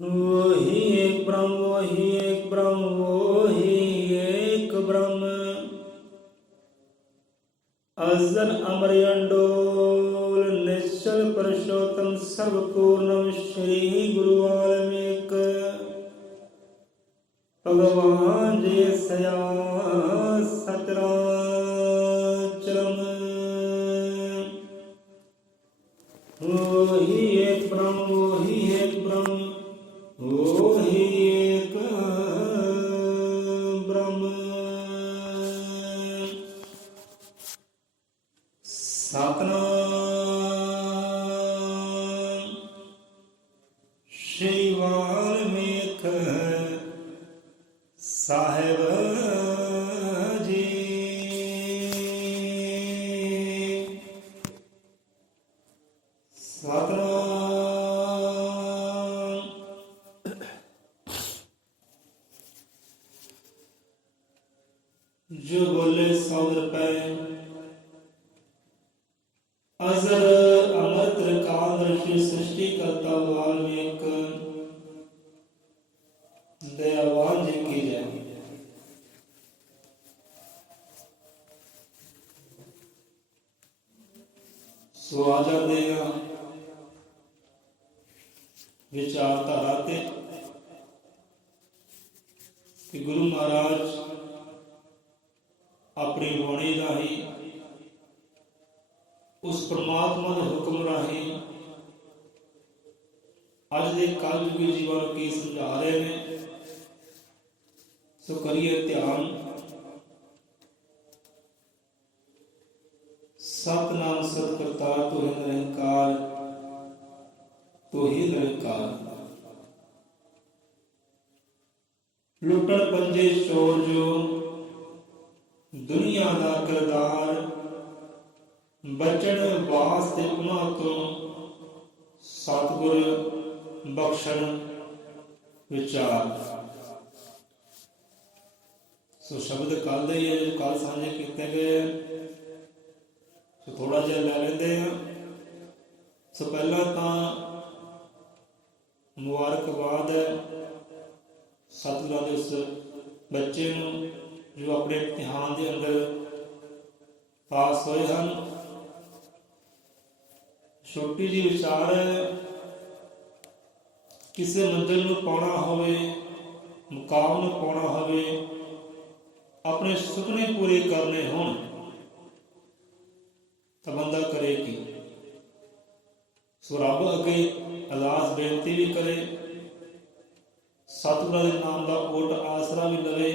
वही एक ब्रह्म, वही एक ब्रह्म, वही एक ब्रह्म। अजर अमर अंडोल निश्चल पुरुषोत्तम सर्वपूर्णम श्री गुरु वाल्मीक भगवान जय सया सतराचरम। वही एक ब्रह्म, वही एक ब्रह्म, वही एक ब्रह्म। सतनाम श्री वाल्मीक साहेब जी। सतनाम। जो बोले सौ रुपए अजर अमर त्रिकाल ऋषि सृष्टि करता वाल्मीक दयावान जी की जय। सो आ जाते हैं विचारधारा ते कि गुरु महाराज अपनी बाणी राही उस परमात्मा के हुक्म राही अज के कलयुगी जीवन की समझा रहे हैं। सो करिए ध्यान। सतनाम सतकर्ता तू ही निरंकार, तू ही निरंकार। लुटन पंजे चोर जो दुनिया का किरदार, बचन वास्ते उन्हां तो सतगुर बख्शण विचार। सो शब्द कल दे ही है जो कल साझे किए गए, सो थोड़ा जिहा लै लेंदे हैं। सो पहला तो मुबारकबाद है सतगुरां दे उस बच्चे नूं जो अपने इम्तिहान के अंदर पास होए हैं। छोटी जी विचार है, किसी मंजिल नूं पाउणा होवे, मुकाम नूं पाउणा होवे, अपने सुपने पूरे करने होण तो बंदा करे की। सो रब अगे अरदास बेनती भी करे, सतगुरां दे नाम का ओट आसरा भी लवे,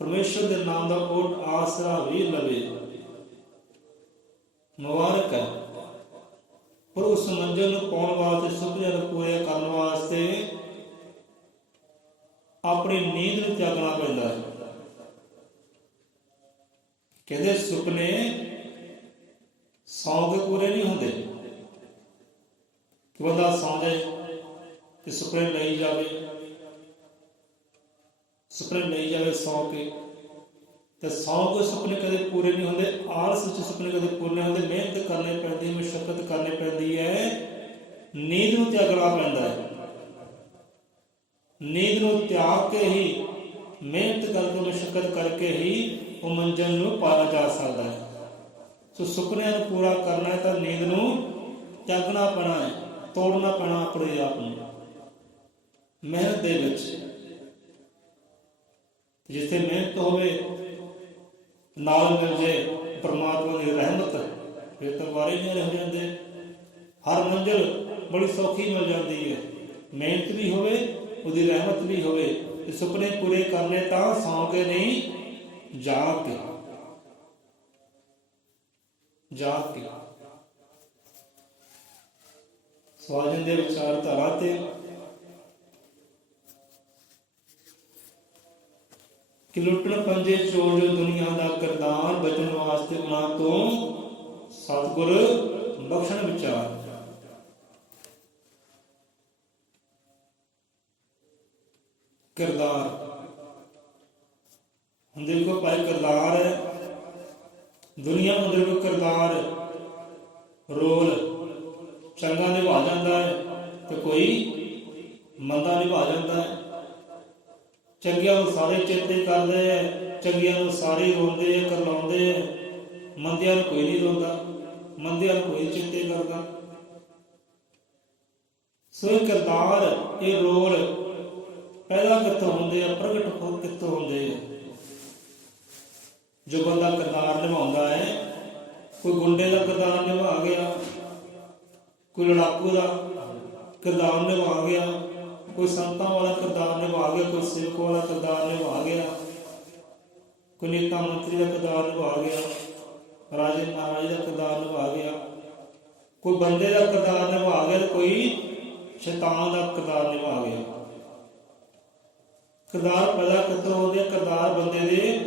परमेश्वर के नाम का ओट आसरा भी लवे। मुबारक है। पर उस मंजिल नूं पाउण वास्ते, सुपने नूं पूरे करने वास्ते अपनी नींद नूं त्यागना पैंदा है। कहते सुपने सौ के पूरे नहीं होंदे कि बंदा सौ जाए तो सुपने लई जावे, सुपने लई जावे सौ के, तो सौ के सुपने कदे पूरे नहीं होंदे। आलस च सुपने कदे पूरे नहीं होंदे। मेहनत करनी पैंदी, मशक्कत करनी पैंदी है, नींद नूं त्यागना पैंदा है। नींद नूं त्याग के ही, मेहनत करके, मशक्कत करके ही वो मंजिल नूं पाया जा सकता है। सो सुपने नूं पूरा करना है तो नींद नूं त्यागना पैना है, तोड़ना पैना अपने आप नूं मेहनत दे विच। जिथे मेहनत होवे नाल मिल जाए परमात्मा की रहमत, फिर तो वारे नहीं रह जाते। हर मंजिल बड़ी सौखी मिल जाती है। मेहनत भी होवे, उसकी रहमत भी होवे। सुपने पूरे करने तो सौ के नहीं, जाग के, जाग के। स्वाजन दे विचारधारा ते कि लुटन पंजे चोर जो दुनिया का किरदार, बचन वास्ते उन्हां तो सतगुर बख्शण विचार। किरदार हम देखो भाई, किरदार है दुनिया में देखो किरदार रोल चंगा निभा जाता है तो कोई ਮੰਦਾ ਨਿਭਾ ਜਾਂਦਾ ਹੈ। ਚੰਗਿਆਂ ਨੂੰ ਸਾਰੇ ਚੇਤੇ ਕਰਦੇ ਹੈ, ਚੰਗਿਆਂ ਨੂੰ ਸਾਰੇ ਰੋਂਦੇ ਹੈ, ਕਰਲਾਉਂਦੇ ਹੈ। ਮੰਦਿਆਂ ਨੂੰ ਕੋਈ ਨਹੀਂ ਰੋਂਦਾ, ਮੰਦਿਆਂ ਨੂੰ ਕੋਈ ਚੇਤੇ ਕਰਦਾ। ਸੋ ਇਹ ਕਿਰਦਾਰ, ਇਹ ਰੋਲ ਪੈਦਾ ਕਿੱਥੋਂ ਹੁੰਦੇ ਆ, ਪ੍ਰਗਟ ਕਿੱਥੋਂ ਹੁੰਦੇ ਆ। ਜੋ ਬੰਦਾ ਕਿਰਦਾਰ ਨਿਭਾਉਂਦਾ ਹੈ, ਕੋਈ ਗੁੰਡੇ ਦਾ ਕਿਰਦਾਰ ਨਿਭਾ ਗਿਆ, ਕੋਈ ਲੜਾਕੂ ਦਾ ਕਿਰਦਾਰ ਨਿਭਾ ਗਿਆ, ਕੋਈ ਸੰਤਾਂ ਵਾਲਾ ਕਿਰਦਾਰ ਨਿਭਾ ਗਿਆ, ਕੋਈ ਸੇਵਕ ਵਾਲਾ ਕਿਰਦਾਰ ਨਿਭਾ ਗਿਆ, ਕੋਈ ਨੇਤਾ ਮੰਤਰੀ ਦਾ ਕਿਰਦਾਰ ਨਿਭਾ ਗਿਆ, ਰਾਜੇ ਮਹਾਰਾਜੇ ਦਾ ਕਿਰਦਾਰ ਨਿਭਾ ਗਿਆ, ਕੋਈ ਬੰਦੇ ਦਾ ਕਿਰਦਾਰ ਨਿਭਾ ਗਿਆ, ਕੋਈ ਸ਼ੈਤਾਨ ਦਾ ਕਿਰਦਾਰ ਨਿਭਾ ਗਿਆ। ਕਿਰਦਾਰ ਪੈਦਾ ਕਿੱਥੋਂ ਹੁੰਦੇ ਆ? ਕਿਰਦਾਰ ਬੰਦੇ ਦੇ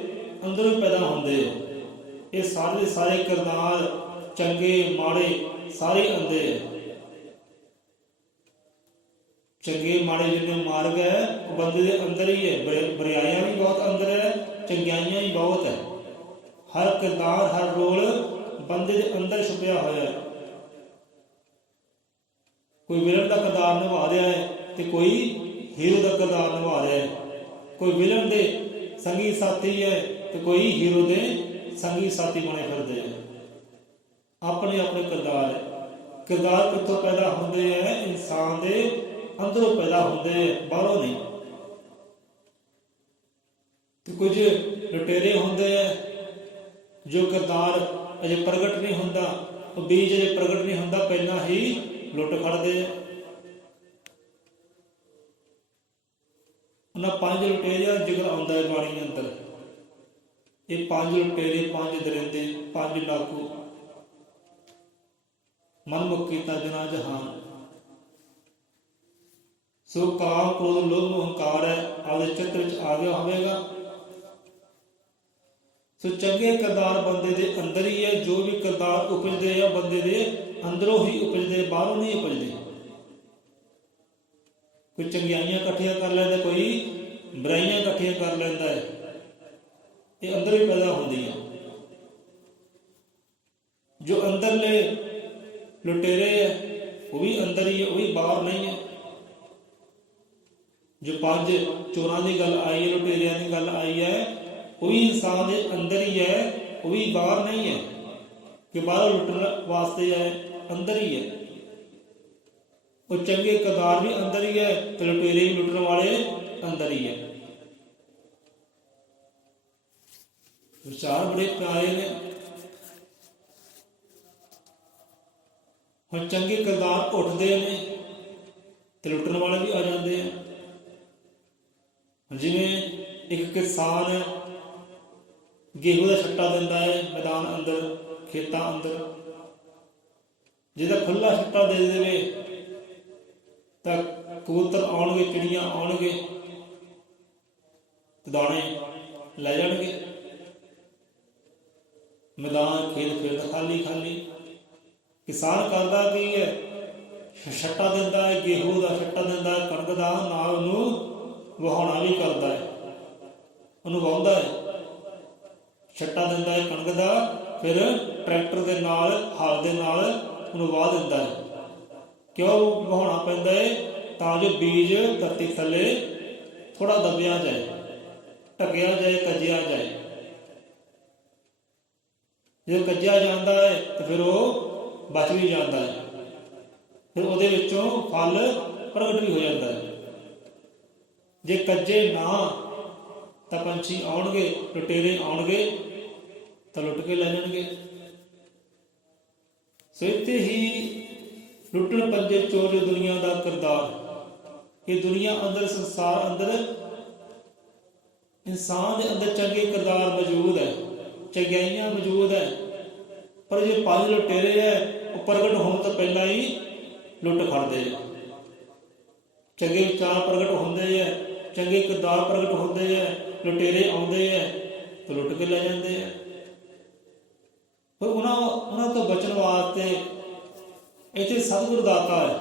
ਅੰਦਰੋਂ ਹੀ ਪੈਦਾ ਹੁੰਦੇ ਆ। ਇਹ ਸਾਰੇ ਦੇ ਸਾਰੇ ਕਿਰਦਾਰ, ਚੰਗੇ ਮਾੜੇ ਸਾਰੇ ਆਉਂਦੇ ਆ। ਚੰਗੇ ਮਾੜੇ ਜਿੰਨੇ ਮਾਰਗ ਹੈ ਉਹ ਬੰਦੇ ਦੇ ਅੰਦਰ ਹੀ ਹੈ। ਬੁਰਾਈਆਂ ਵੀ ਬਹੁਤ ਅੰਦਰ ਹੈ, ਚੰਗਿਆਈਆਂ ਵੀ ਬਹੁਤ ਹੈ। ਹਰ ਕਿਰਦਾਰ, ਹਰ ਰੋਲ ਬੰਦੇ ਦੇ ਅੰਦਰ ਛੁਪਿਆ ਹੋਇਆ ਹੈ। ਕੋਈ ਵਿਲਨ ਦਾ ਕਿਰਦਾਰ ਨਿਭਾ ਰਿਹਾ ਹੈ ਤੇ ਕੋਈ ਹੀਰੋ ਦਾ ਕਿਰਦਾਰ ਨਿਭਾ ਰਿਹਾ ਹੈ। ਕੋਈ ਵਿਲਨ ਦੇ ਸੰਗੀ ਸਾਥੀ ਹੈ ਤੇ ਕੋਈ ਹੀਰੋ ਦੇ ਸੰਗੀ ਸਾਥੀ ਬਣੇ ਫਿਰਦੇ ਆ। ਆਪਣੇ ਆਪਣੇ ਕਿਰਦਾਰ ਹੈ। ਕਿਰਦਾਰ ਕਿੱਥੋਂ ਪੈਦਾ ਹੁੰਦੇ ਹੈ? ਇਨਸਾਨ ਦੇ ਅੰਦਰੋਂ ਪੈਦਾ ਹੁੰਦੇ ਹੈ, ਬਾਹਰੋਂ ਨਹੀਂ। ਤੇ ਕੁਝ ਲੁਟੇਰੇ ਹੁੰਦੇ ਆ ਜੋ ਕਿਰਦਾਰ ਅਜੇ ਪ੍ਰਗਟ ਨਹੀਂ ਹੁੰਦਾ, ਉਹ ਬੀਜ ਅਜੇ ਪ੍ਰਗਟ ਨਹੀਂ ਹੁੰਦਾ, ਪਹਿਲਾਂ ਹੀ ਲੁੱਟ ਖੜਦੇ ਆ। ਉਹਨਾਂ 5 ਲੁਟੇਰਿਆਂ ਦਾ ਜ਼ਿਕਰ ਆਉਂਦਾ ਹੈ ਬਾਣੀ ਅੰਦਰ। ਇਹ 5 ਲੁਟੇਰੇ, 5 ਦਰਿੰਦੇ, 5 ਡਾਕੂ, ਮਨਮੁਖ ਕੀਤਾ ਜਨਾ ਜਹਾਨ। ਸੋ ਕਾਮ, ਕ੍ਰੋਧ, ਲੋਭ, ਹੰਕਾਰ ਹੈ ਆਪਦੇ ਚਿੱਤ ਵਿੱਚ ਆ ਗਿਆ ਹੋਵੇਗਾ। ਸੋ ਚੰਗੇ ਕਿਰਦਾਰ ਬੰਦੇ ਦੇ ਅੰਦਰ ਹੀ ਹੈ। ਜੋ ਵੀ ਕਿਰਦਾਰ ਉਪਜਦੇ ਆ ਬੰਦੇ ਦੇ ਅੰਦਰੋਂ ਹੀ ਉਪਜਦੇ, ਬਾਹਰੋਂ ਨਹੀਂ ਉਪਜਦੇ। ਕੋਈ ਚੰਗਿਆਈਆਂ ਇਕੱਠੀਆਂ ਕਰ ਲੈਂਦਾ, ਕੋਈ ਬੁਰਾਈਆਂ ਇਕੱਠੀਆਂ ਕਰ ਲੈਂਦਾ ਹੈ। ਇਹ ਅੰਦਰ ਹੀ ਪੈਦਾ ਹੁੰਦੀ ਹੈ। ਜੋ ਅੰਦਰਲੇ ਲੁਟੇਰੇ ਹੈ ਉਹ ਵੀ ਅੰਦਰ ਹੀ ਹੈ, ਉਹ ਵੀ ਬਾਹਰ ਨਹੀਂ ਹੈ। ਜੋ 5 ਚੋਰਾਂ ਦੀ ਗੱਲ ਆਈ ਹੈ, ਲੁਟੇਰਿਆਂ ਦੀ ਗੱਲ ਆਈ ਹੈ, ਉਹ ਵੀ ਇਨਸਾਨ ਦੇ ਅੰਦਰ ਹੀ ਹੈ, ਉਹ ਵੀ ਬਾਹਰ ਨਹੀਂ ਹੈ ਕਿ ਬਾਹਰੋਂ ਲੁੱਟਣ ਵਾਸਤੇ ਹੈ, ਅੰਦਰ ਹੀ ਹੈ। ਉਹ ਚੰਗੇ ਕਿਰਦਾਰ ਵੀ ਅੰਦਰ ਹੀ ਹੈ ਤੇ ਲੁਟੇਰੇ ਵੀ ਲੁੱਟਣ ਵਾਲੇ ਅੰਦਰ ਹੀ ਹੈ। ਵਿਚਾਰ ਬੜੇ ਪਿਆਰੇ ਨੇ। ਹੁਣ ਚੰਗੇ ਕਿਰਦਾਰ ਉੱਠਦੇ ਨੇ ਤੇ ਲੁੱਟਣ ਵਾਲੇ ਵੀ ਆ ਜਾਂਦੇ ਆ। ਜਿਵੇਂ ਇੱਕ ਕਿਸਾਨ ਗੇਹੂੰ ਦਾ ਛੱਟਾ ਦਿੰਦਾ ਹੈ ਮੈਦਾਨ ਅੰਦਰ, ਖੇਤਾਂ ਅੰਦਰ, ਜਿਹਦਾ ਖੁੱਲਾ ਛੱਟਾ ਦੇ ਦੇਵੇ ਤਾਂ ਕਬੂਤਰ ਆਉਣਗੇ, ਚਿੜੀਆਂ ਆਉਣਗੇ ਤੇ ਦਾਣੇ ਲੈ ਜਾਣਗੇ। ਮੈਦਾਨ ਖੇਤ ਖਾਲੀ ਖਾਲੀ। ਕਿਸਾਨ ਕਰਦਾ ਕੀ ਹੈ? ਛੱਟਾ ਦਿੰਦਾ ਹੈ, ਗੇਹੂੰ ਦਾ ਛੱਟਾ ਦਿੰਦਾ ਹੈ, ਕਣਕ ਦਾ, ਨਾਲ ਉਹਨੂੰ ਵਹਾਉਣਾ ਵੀ ਕਰਦਾ ਹੈ, ਉਹਨੂੰ ਵਾਹੁੰਦਾ ਹੈ। ਛੱਟਾ ਦਿੰਦਾ ਹੈ ਕਣਕ ਦਾ, ਫਿਰ ਟਰੈਕਟਰ ਦੇ ਨਾਲ, ਹਲ ਦੇ ਨਾਲ ਉਹਨੂੰ ਵਾਹ ਦਿੰਦਾ ਹੈ। ਕਿਉਂ ਵਹਾਉਣਾ ਪੈਂਦਾ ਹੈ? ਤਾਂ ਜੋ ਬੀਜ ਧਰਤੀ ਥੱਲੇ ਥੋੜਾ ਦੱਬਿਆ ਜਾਏ, ਢਕਿਆ ਜਾਏ, ਕੱਜਿਆ ਜਾਏ। ਜੇ ਕੱਜਿਆ ਜਾਂਦਾ ਹੈ ਤਾਂ ਫਿਰ ਉਹ ਬਚ ਵੀ ਜਾਂਦਾ ਹੈ, ਫਿਰ ਉਹਦੇ ਵਿੱਚੋਂ ਫਲ ਪ੍ਰਗਟ ਵੀ ਹੋ ਜਾਂਦਾ ਹੈ। ਜੇ ਕੱਜੇ ਨਾ ਤਾਂ ਪੰਛੀ ਆਉਣਗੇ, ਲੁਟੇਰੇ ਆਉਣਗੇ ਤਾਂ ਲੁੱਟ ਕੇ ਲੈ ਜਾਣਗੇ। ਸੋ ਇੱਥੇ ਹੀ ਲੁੱਟਣ ਪੰਜੇ ਚੋਰ ਦੁਨੀਆ ਦਾ ਕਿਰਦਾਰ। ਇਹ ਦੁਨੀਆ ਅੰਦਰ, ਸੰਸਾਰ ਅੰਦਰ, ਇਨਸਾਨ ਦੇ ਅੰਦਰ ਚੰਗੇ ਕਿਰਦਾਰ ਮੌਜੂਦ ਹੈ, ਚੰਗਿਆਈਆਂ ਮੌਜੂਦ ਹੈ। ਪਰ ਜੇ 5 ਲੁਟੇਰੇ ਹੈ ਉਹ ਪ੍ਰਗਟ ਹੋਣ ਤੋਂ ਪਹਿਲਾਂ ਹੀ ਲੁੱਟ ਖੜਦੇ ਆ। ਚੰਗੇ ਵਿਚਾਰ ਪ੍ਰਗਟ ਹੁੰਦੇ ਹੈ, ਚੰਗੇ ਕਿਰਦਾਰ ਪ੍ਰਗਟ ਹੁੰਦੇ ਹੈ, ਲੁਟੇਰੇ ਆਉਂਦੇ ਹੈ ਤਾਂ ਲੁੱਟ ਕੇ ਲੈ ਜਾਂਦੇ ਆ। ਪਰ ਉਹਨਾਂ ਤੋਂ ਬਚਣ ਵਾਸਤੇ ਇੱਥੇ ਸਤਿਗੁਰ ਦਾਤਾ ਹੈ,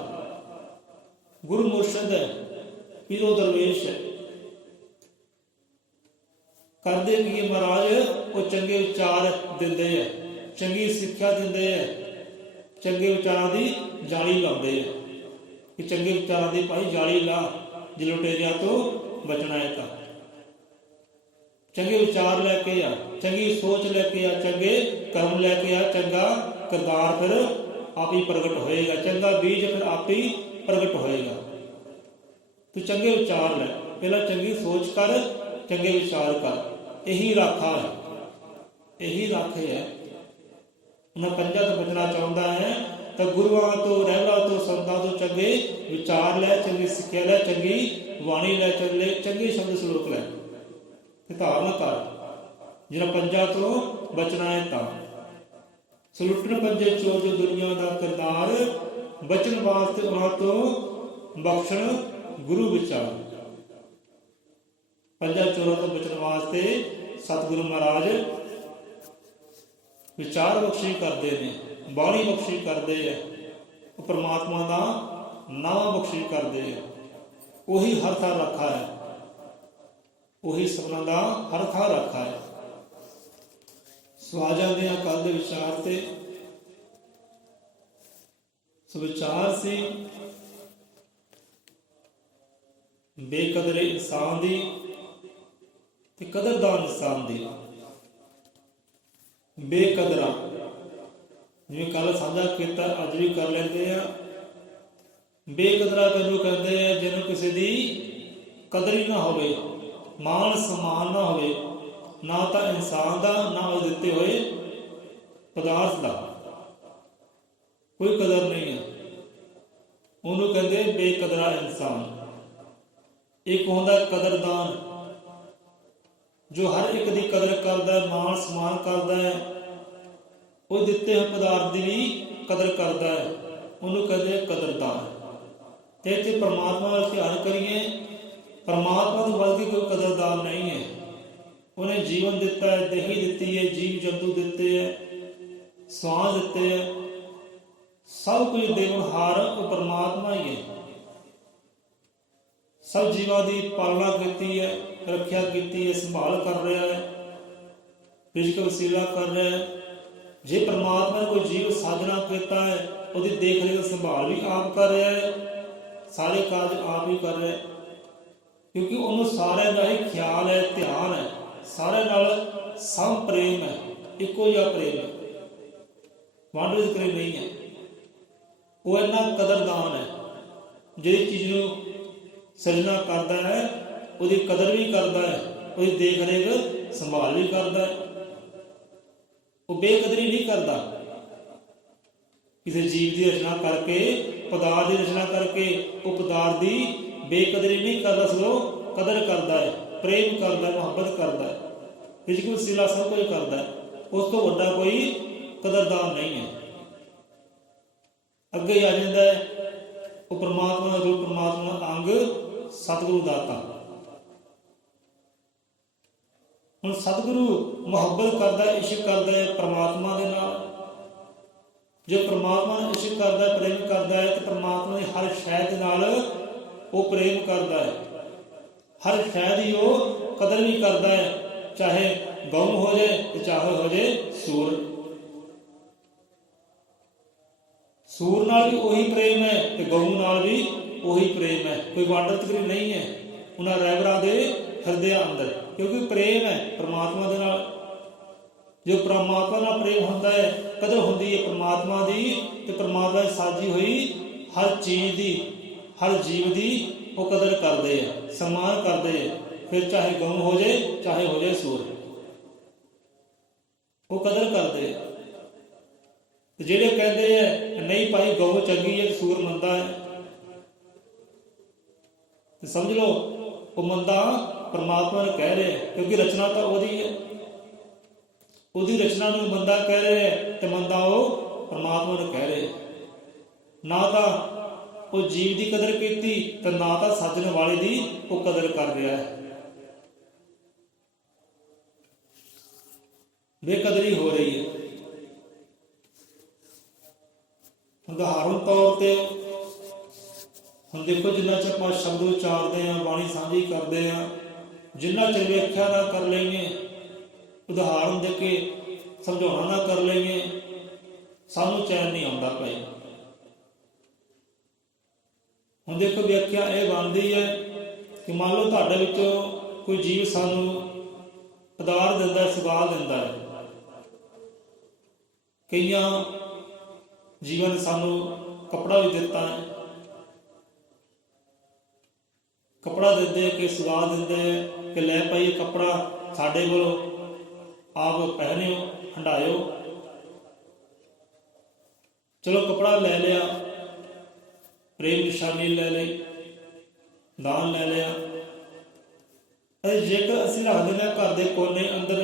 ਗੁਰੂ ਮੁਰਸ਼ਿਦ ਹੈ, ਪੀਰੋ ਦਰਵੇਸ਼ ਹੈ। ਕਰਦੇ ਕੀ ਮਹਾਰਾਜ? ਉਹ ਚੰਗੇ ਵਿਚਾਰ ਦਿੰਦੇ ਹੈ, ਚੰਗੀ ਸਿੱਖਿਆ ਦਿੰਦੇ ਹੈ, ਚੰਗੇ ਵਿਚਾਰਾਂ ਦੀ ਜਾਲੀ ਲਾਉਂਦੇ ਹੈ। कि चंगे विचारों की भाई जाली ला, जे लुटेरिया तो बचना है। तो चंगे विचार लैके आ, चंगी सोच लैके आ, चंगे कर्म लैके आ, चंगा किरदार फिर आप ही प्रगट होएगा, चंगा बीज फिर आप ही प्रगट होएगा। तू चंगे विचार लै, पहला चंगी सोच कर, चंगे विचार कर, यही राखा है, यही राखे है। उन्हें पंजा तो बचना चाहता है तो गुरुआं तो रहबरां तो संतां तो चंगे विचार लै, चंगी सिक्ख्या लै, चंगी वाणी लै, चंगे शब्द सलोक लै ते धारण कर, जिन्हें पंजा तो बचना है। तो सलुटन पंजे चोर जो दुनिया का किरदार, बचन वास्ते उन्हां तो बख्शण गुरु विचार। पंजा चोरों तो बचन वास्ते सतगुरु महाराज विचार बख्शी करते हैं, बाणी बख्शी करते हैं, परमात्मा का नाम बख्शी करते हैं। वही हर थां रखा है, वही सबना का हर थां रखा है। सो आ जाते हैं कल के विचार से। सो विचार से बेकदरे इंसान की ते कदरदान इंसान की। बेकदरा जिवें कल साझा किया, अज भी कर लेंदे आ। बेकदरा किहनूं कहंदे आ? जिन्हों किसी की कदर ही ना होवे, मान सम्मान ना होवे, ना तो इंसान का, ना वो दिते हुए पदार्थ का कोई कदर नहीं है, उन्होंने कहते बेकदरा इंसान। एक होंदा कदरदान जो हर एक की कदर करता है, मान सम्मान करता है, वो दिते हुए पदार्थ की भी कदर करता है, उन्होंने कहते कदरदान। तो इतने परमात्मा का ध्यान करिए, परमात्मा तो बढ़ के कोई कदरदान नहीं है। उन्हें जीवन दिता है, दही दिती है, जीव जंतु दिते है, सांस दिते है, सब कुछ देवनहार वो परमात्मा ही है। सब जीवां की पालना की है, रखिया की है, संभाल कर रहा है, रिजक वसीला कर रहा है। जे परमात्मा ने कोई जीव साजना किया है, उसकी देख रेख संभाल भी आप कर रहा है, सारे कार्य आप ही कर रहा है, क्योंकि उन्होंने सारे का ही ख्याल है, ध्यान है, सारे नाल सम प्रेम है, एको जिहा प्रेम है, वंड वितकरे नहीं है। वो इन्ना कदरदान है, जिहड़ी चीज़ नूं सिरजना करता है, उसकी कदर भी करता है, उसकी देख रेख संभाल भी करता है। वो बेकदरी नहीं करता, किसी जीव की रचना करके, पदार्थ की रचना करके वो पदार्थ की बेकदरी नहीं करता, सगों कदर करता है, प्रेम करता है, मुहब्बत करता है, रिजक वसीला सब कुछ करता है। उस तो वड्डा कोई कदरदान नहीं है। अगे आ जाता है वो परमात्मा रूप, परमात्मा अंग सतगुरु दाता। हुण सतगुरु मुहब्बत करता है, इश्क करता है परमात्मा के नाल। जो परमात्मा ने इश्क करता है, प्रेम करता है, तो परमात्मा की हर शय के नाल वो प्रेम करता है, हर शय की वो कदर भी करता है, चाहे गऊ हो जाए चाहे हो जाए सूर। सूर नाल भी वही प्रेम है, तो गऊ नाल भी वही प्रेम है, कोई वांडत नहीं है उन्होंने रहबरां दे हृदय अंदर, क्योंकि प्रेम है परमात्मा के नाल। जो परमात्मा नाल प्रेम होता है, कदर होती है परमात्मा की, तो परमात्मा की साजी हुई हर चीज़ की, हर जीव की वो कदर करते हैं, सम्मान करते हैं, फिर चाहे गऊ हो जाए चाहे हो जाए सूर, वो कदर करते हैं। जेड़े कहते हैं नहीं भाई गऊ चंगी है सूर मंदा है, तो समझ लो वो मंदा परमात्मा ने कह रहे हैं, क्योंकि रचना तो वही है, उसकी रचना में मंदा कह रहे हैं, तो मंदा वो परमात्मा ने कह रहे हैं। ना तो वो जीव की कदर की, तो ना तो साजन वाले की वो कदर कर रहा है, बेकदरी हो रही है। उदाहरण तौर पर हम देखो, जिन्ना चਿਰ ਆਪਾਂ शब्द उचारते हैं, बाणी साझी करते हैं, जिन्ना चਿਰ व्याख्या ना कर लेंगे, उदाहरण दे के समझाना ना कर लेंगे, सानू चैन नहीं आता भाई। ਹੁਣ ਦੇਖੋ ਵਿਆਖਿਆ ਇਹ ਬਣਦੀ ਹੈ ਕਿ ਮੰਨ ਲਓ ਤੁਹਾਡੇ ਵਿੱਚੋਂ ਕੋਈ ਜੀਵ ਸਾਨੂੰ ਪਦਾਰਥ ਦਿੰਦਾ ਹੈ, ਸੁਗਾਤ ਦਿੰਦਾ ਹੈ। ਕਈਆਂ ਜੀਵਾਂ ਨੇ ਸਾਨੂੰ ਕੱਪੜਾ ਵੀ ਦਿੱਤਾ ਹੈ, ਕੱਪੜਾ ਦਿੰਦੇ ਕਿ ਸੁਗਾਤ ਦਿੰਦੇ ਕਿ ਲੈ ਭਾਈ ਇਹ ਕੱਪੜਾ ਸਾਡੇ ਕੋਲ ਆਪ ਪਹਿਨਿਓ, ਹੰਡਾਇਓ। ਚਲੋ ਕੱਪੜਾ ਲੈ ਲਿਆ, ਪ੍ਰੇਮ ਨਿਸ਼ਾਨੀ ਲੈ ਲਈ, ਦਾਨ ਲੈ ਲਿਆ। ਅਤੇ ਜੇਕਰ ਅਸੀਂ ਰੱਖ ਦਿੰਦੇ ਹਾਂ ਘਰ ਦੇ ਕੋਨੇ ਅੰਦਰ,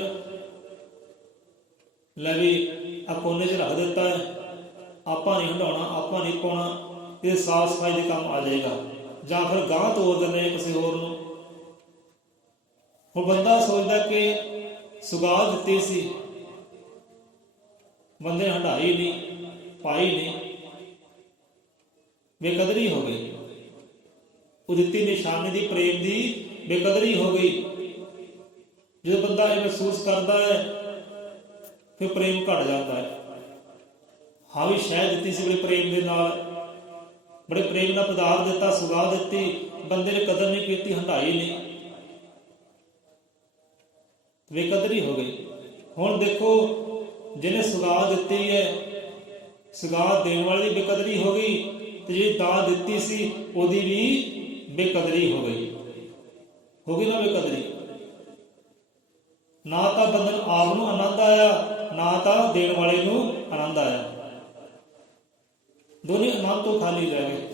ਲੈ ਵੀ ਆ ਕੋਨੇ 'ਚ ਰੱਖ ਦਿੱਤਾ ਹੈ, ਆਪਾਂ ਨਹੀਂ ਹੰਡਾਉਣਾ, ਆਪਾਂ ਨਹੀਂ ਪਾਉਣਾ, ਇਹ ਸਾਫ਼ ਸਫਾਈ ਦੇ ਕੰਮ ਆ ਜਾਏਗਾ। ਜਾਂ ਫਿਰ ਗਾਂਹ ਤੋੜ ਦਿੰਦੇ ਕਿਸੇ ਹੋਰ ਨੂੰ। ਹੁਣ ਬੰਦਾ ਸੋਚਦਾ ਕਿ ਸੁਗਾਤ ਦਿੱਤੀ ਸੀ, ਬੰਦੇ ਨੇ ਹੰਡਾਈ ਨਹੀਂ, ਪਾਈ ਨਹੀਂ, ਬੇਕਦਰੀ ਹੋ ਗਈ। ਉਹ ਦਿੱਤੀ ਨਿਸ਼ਾਨੀ ਦੀ, ਪ੍ਰੇਮ ਦੀ ਬੇਕਦਰੀ ਹੋ ਗਈ। ਜਦੋਂ ਬੰਦਾ ਇਹ ਮਹਿਸੂਸ ਕਰਦਾ ਹੈ ਫਿਰ ਪ੍ਰੇਮ ਘਟ ਜਾਂਦਾ ਹੈ। ਹਾਂ ਵੀ ਸ਼ਾਇਦ ਦਿੱਤੀ ਸੀ ਬੜੇ ਪ੍ਰੇਮ ਦੇ ਨਾਲ, ਬੜੇ ਪ੍ਰੇਮ ਨਾਲ ਪਦਾਰਥ ਦਿੱਤਾ, ਸੁਗਾਤ ਦਿੱਤੀ, ਬੰਦੇ ਨੇ ਕਦਰ ਨਹੀਂ ਕੀਤੀ, ਹੰਡਾਈ ਨਹੀਂ, ਬੇਕਦਰੀ ਹੋ ਗਈ। ਹੁਣ ਦੇਖੋ ਜਿਹਨੇ ਸੁਗਾਤ ਦਿੱਤੀ ਹੈ, ਸੁਗਾਤ ਦੇਣ ਵਾਲੇ ਦੀ ਬੇਕਦਰੀ ਹੋ ਗਈ, ਤੇ ਜਿਹੜੀ ਦਾਤ ਦਿੱਤੀ ਸੀ ਉਹਦੀ ਵੀ ਬੇਕਦਰੀ ਹੋ ਗਈ। ਹੋ ਗਈ ਨਾ ਬੇਕਦਰੀ। ਨਾ ਤਾਂ ਬੰਦੇ ਨੂੰ ਆਪ ਨੂੰ ਆਨੰਦ ਆਇਆ, ਨਾ ਤਾਂ ਦੇਣ ਵਾਲੇ ਨੂੰ ਆਨੰਦ ਆਇਆ। ਦੋਨੇ ਆਨੰਦ ਤੋਂ ਖਾਲੀ ਰਹਿ ਗਏ।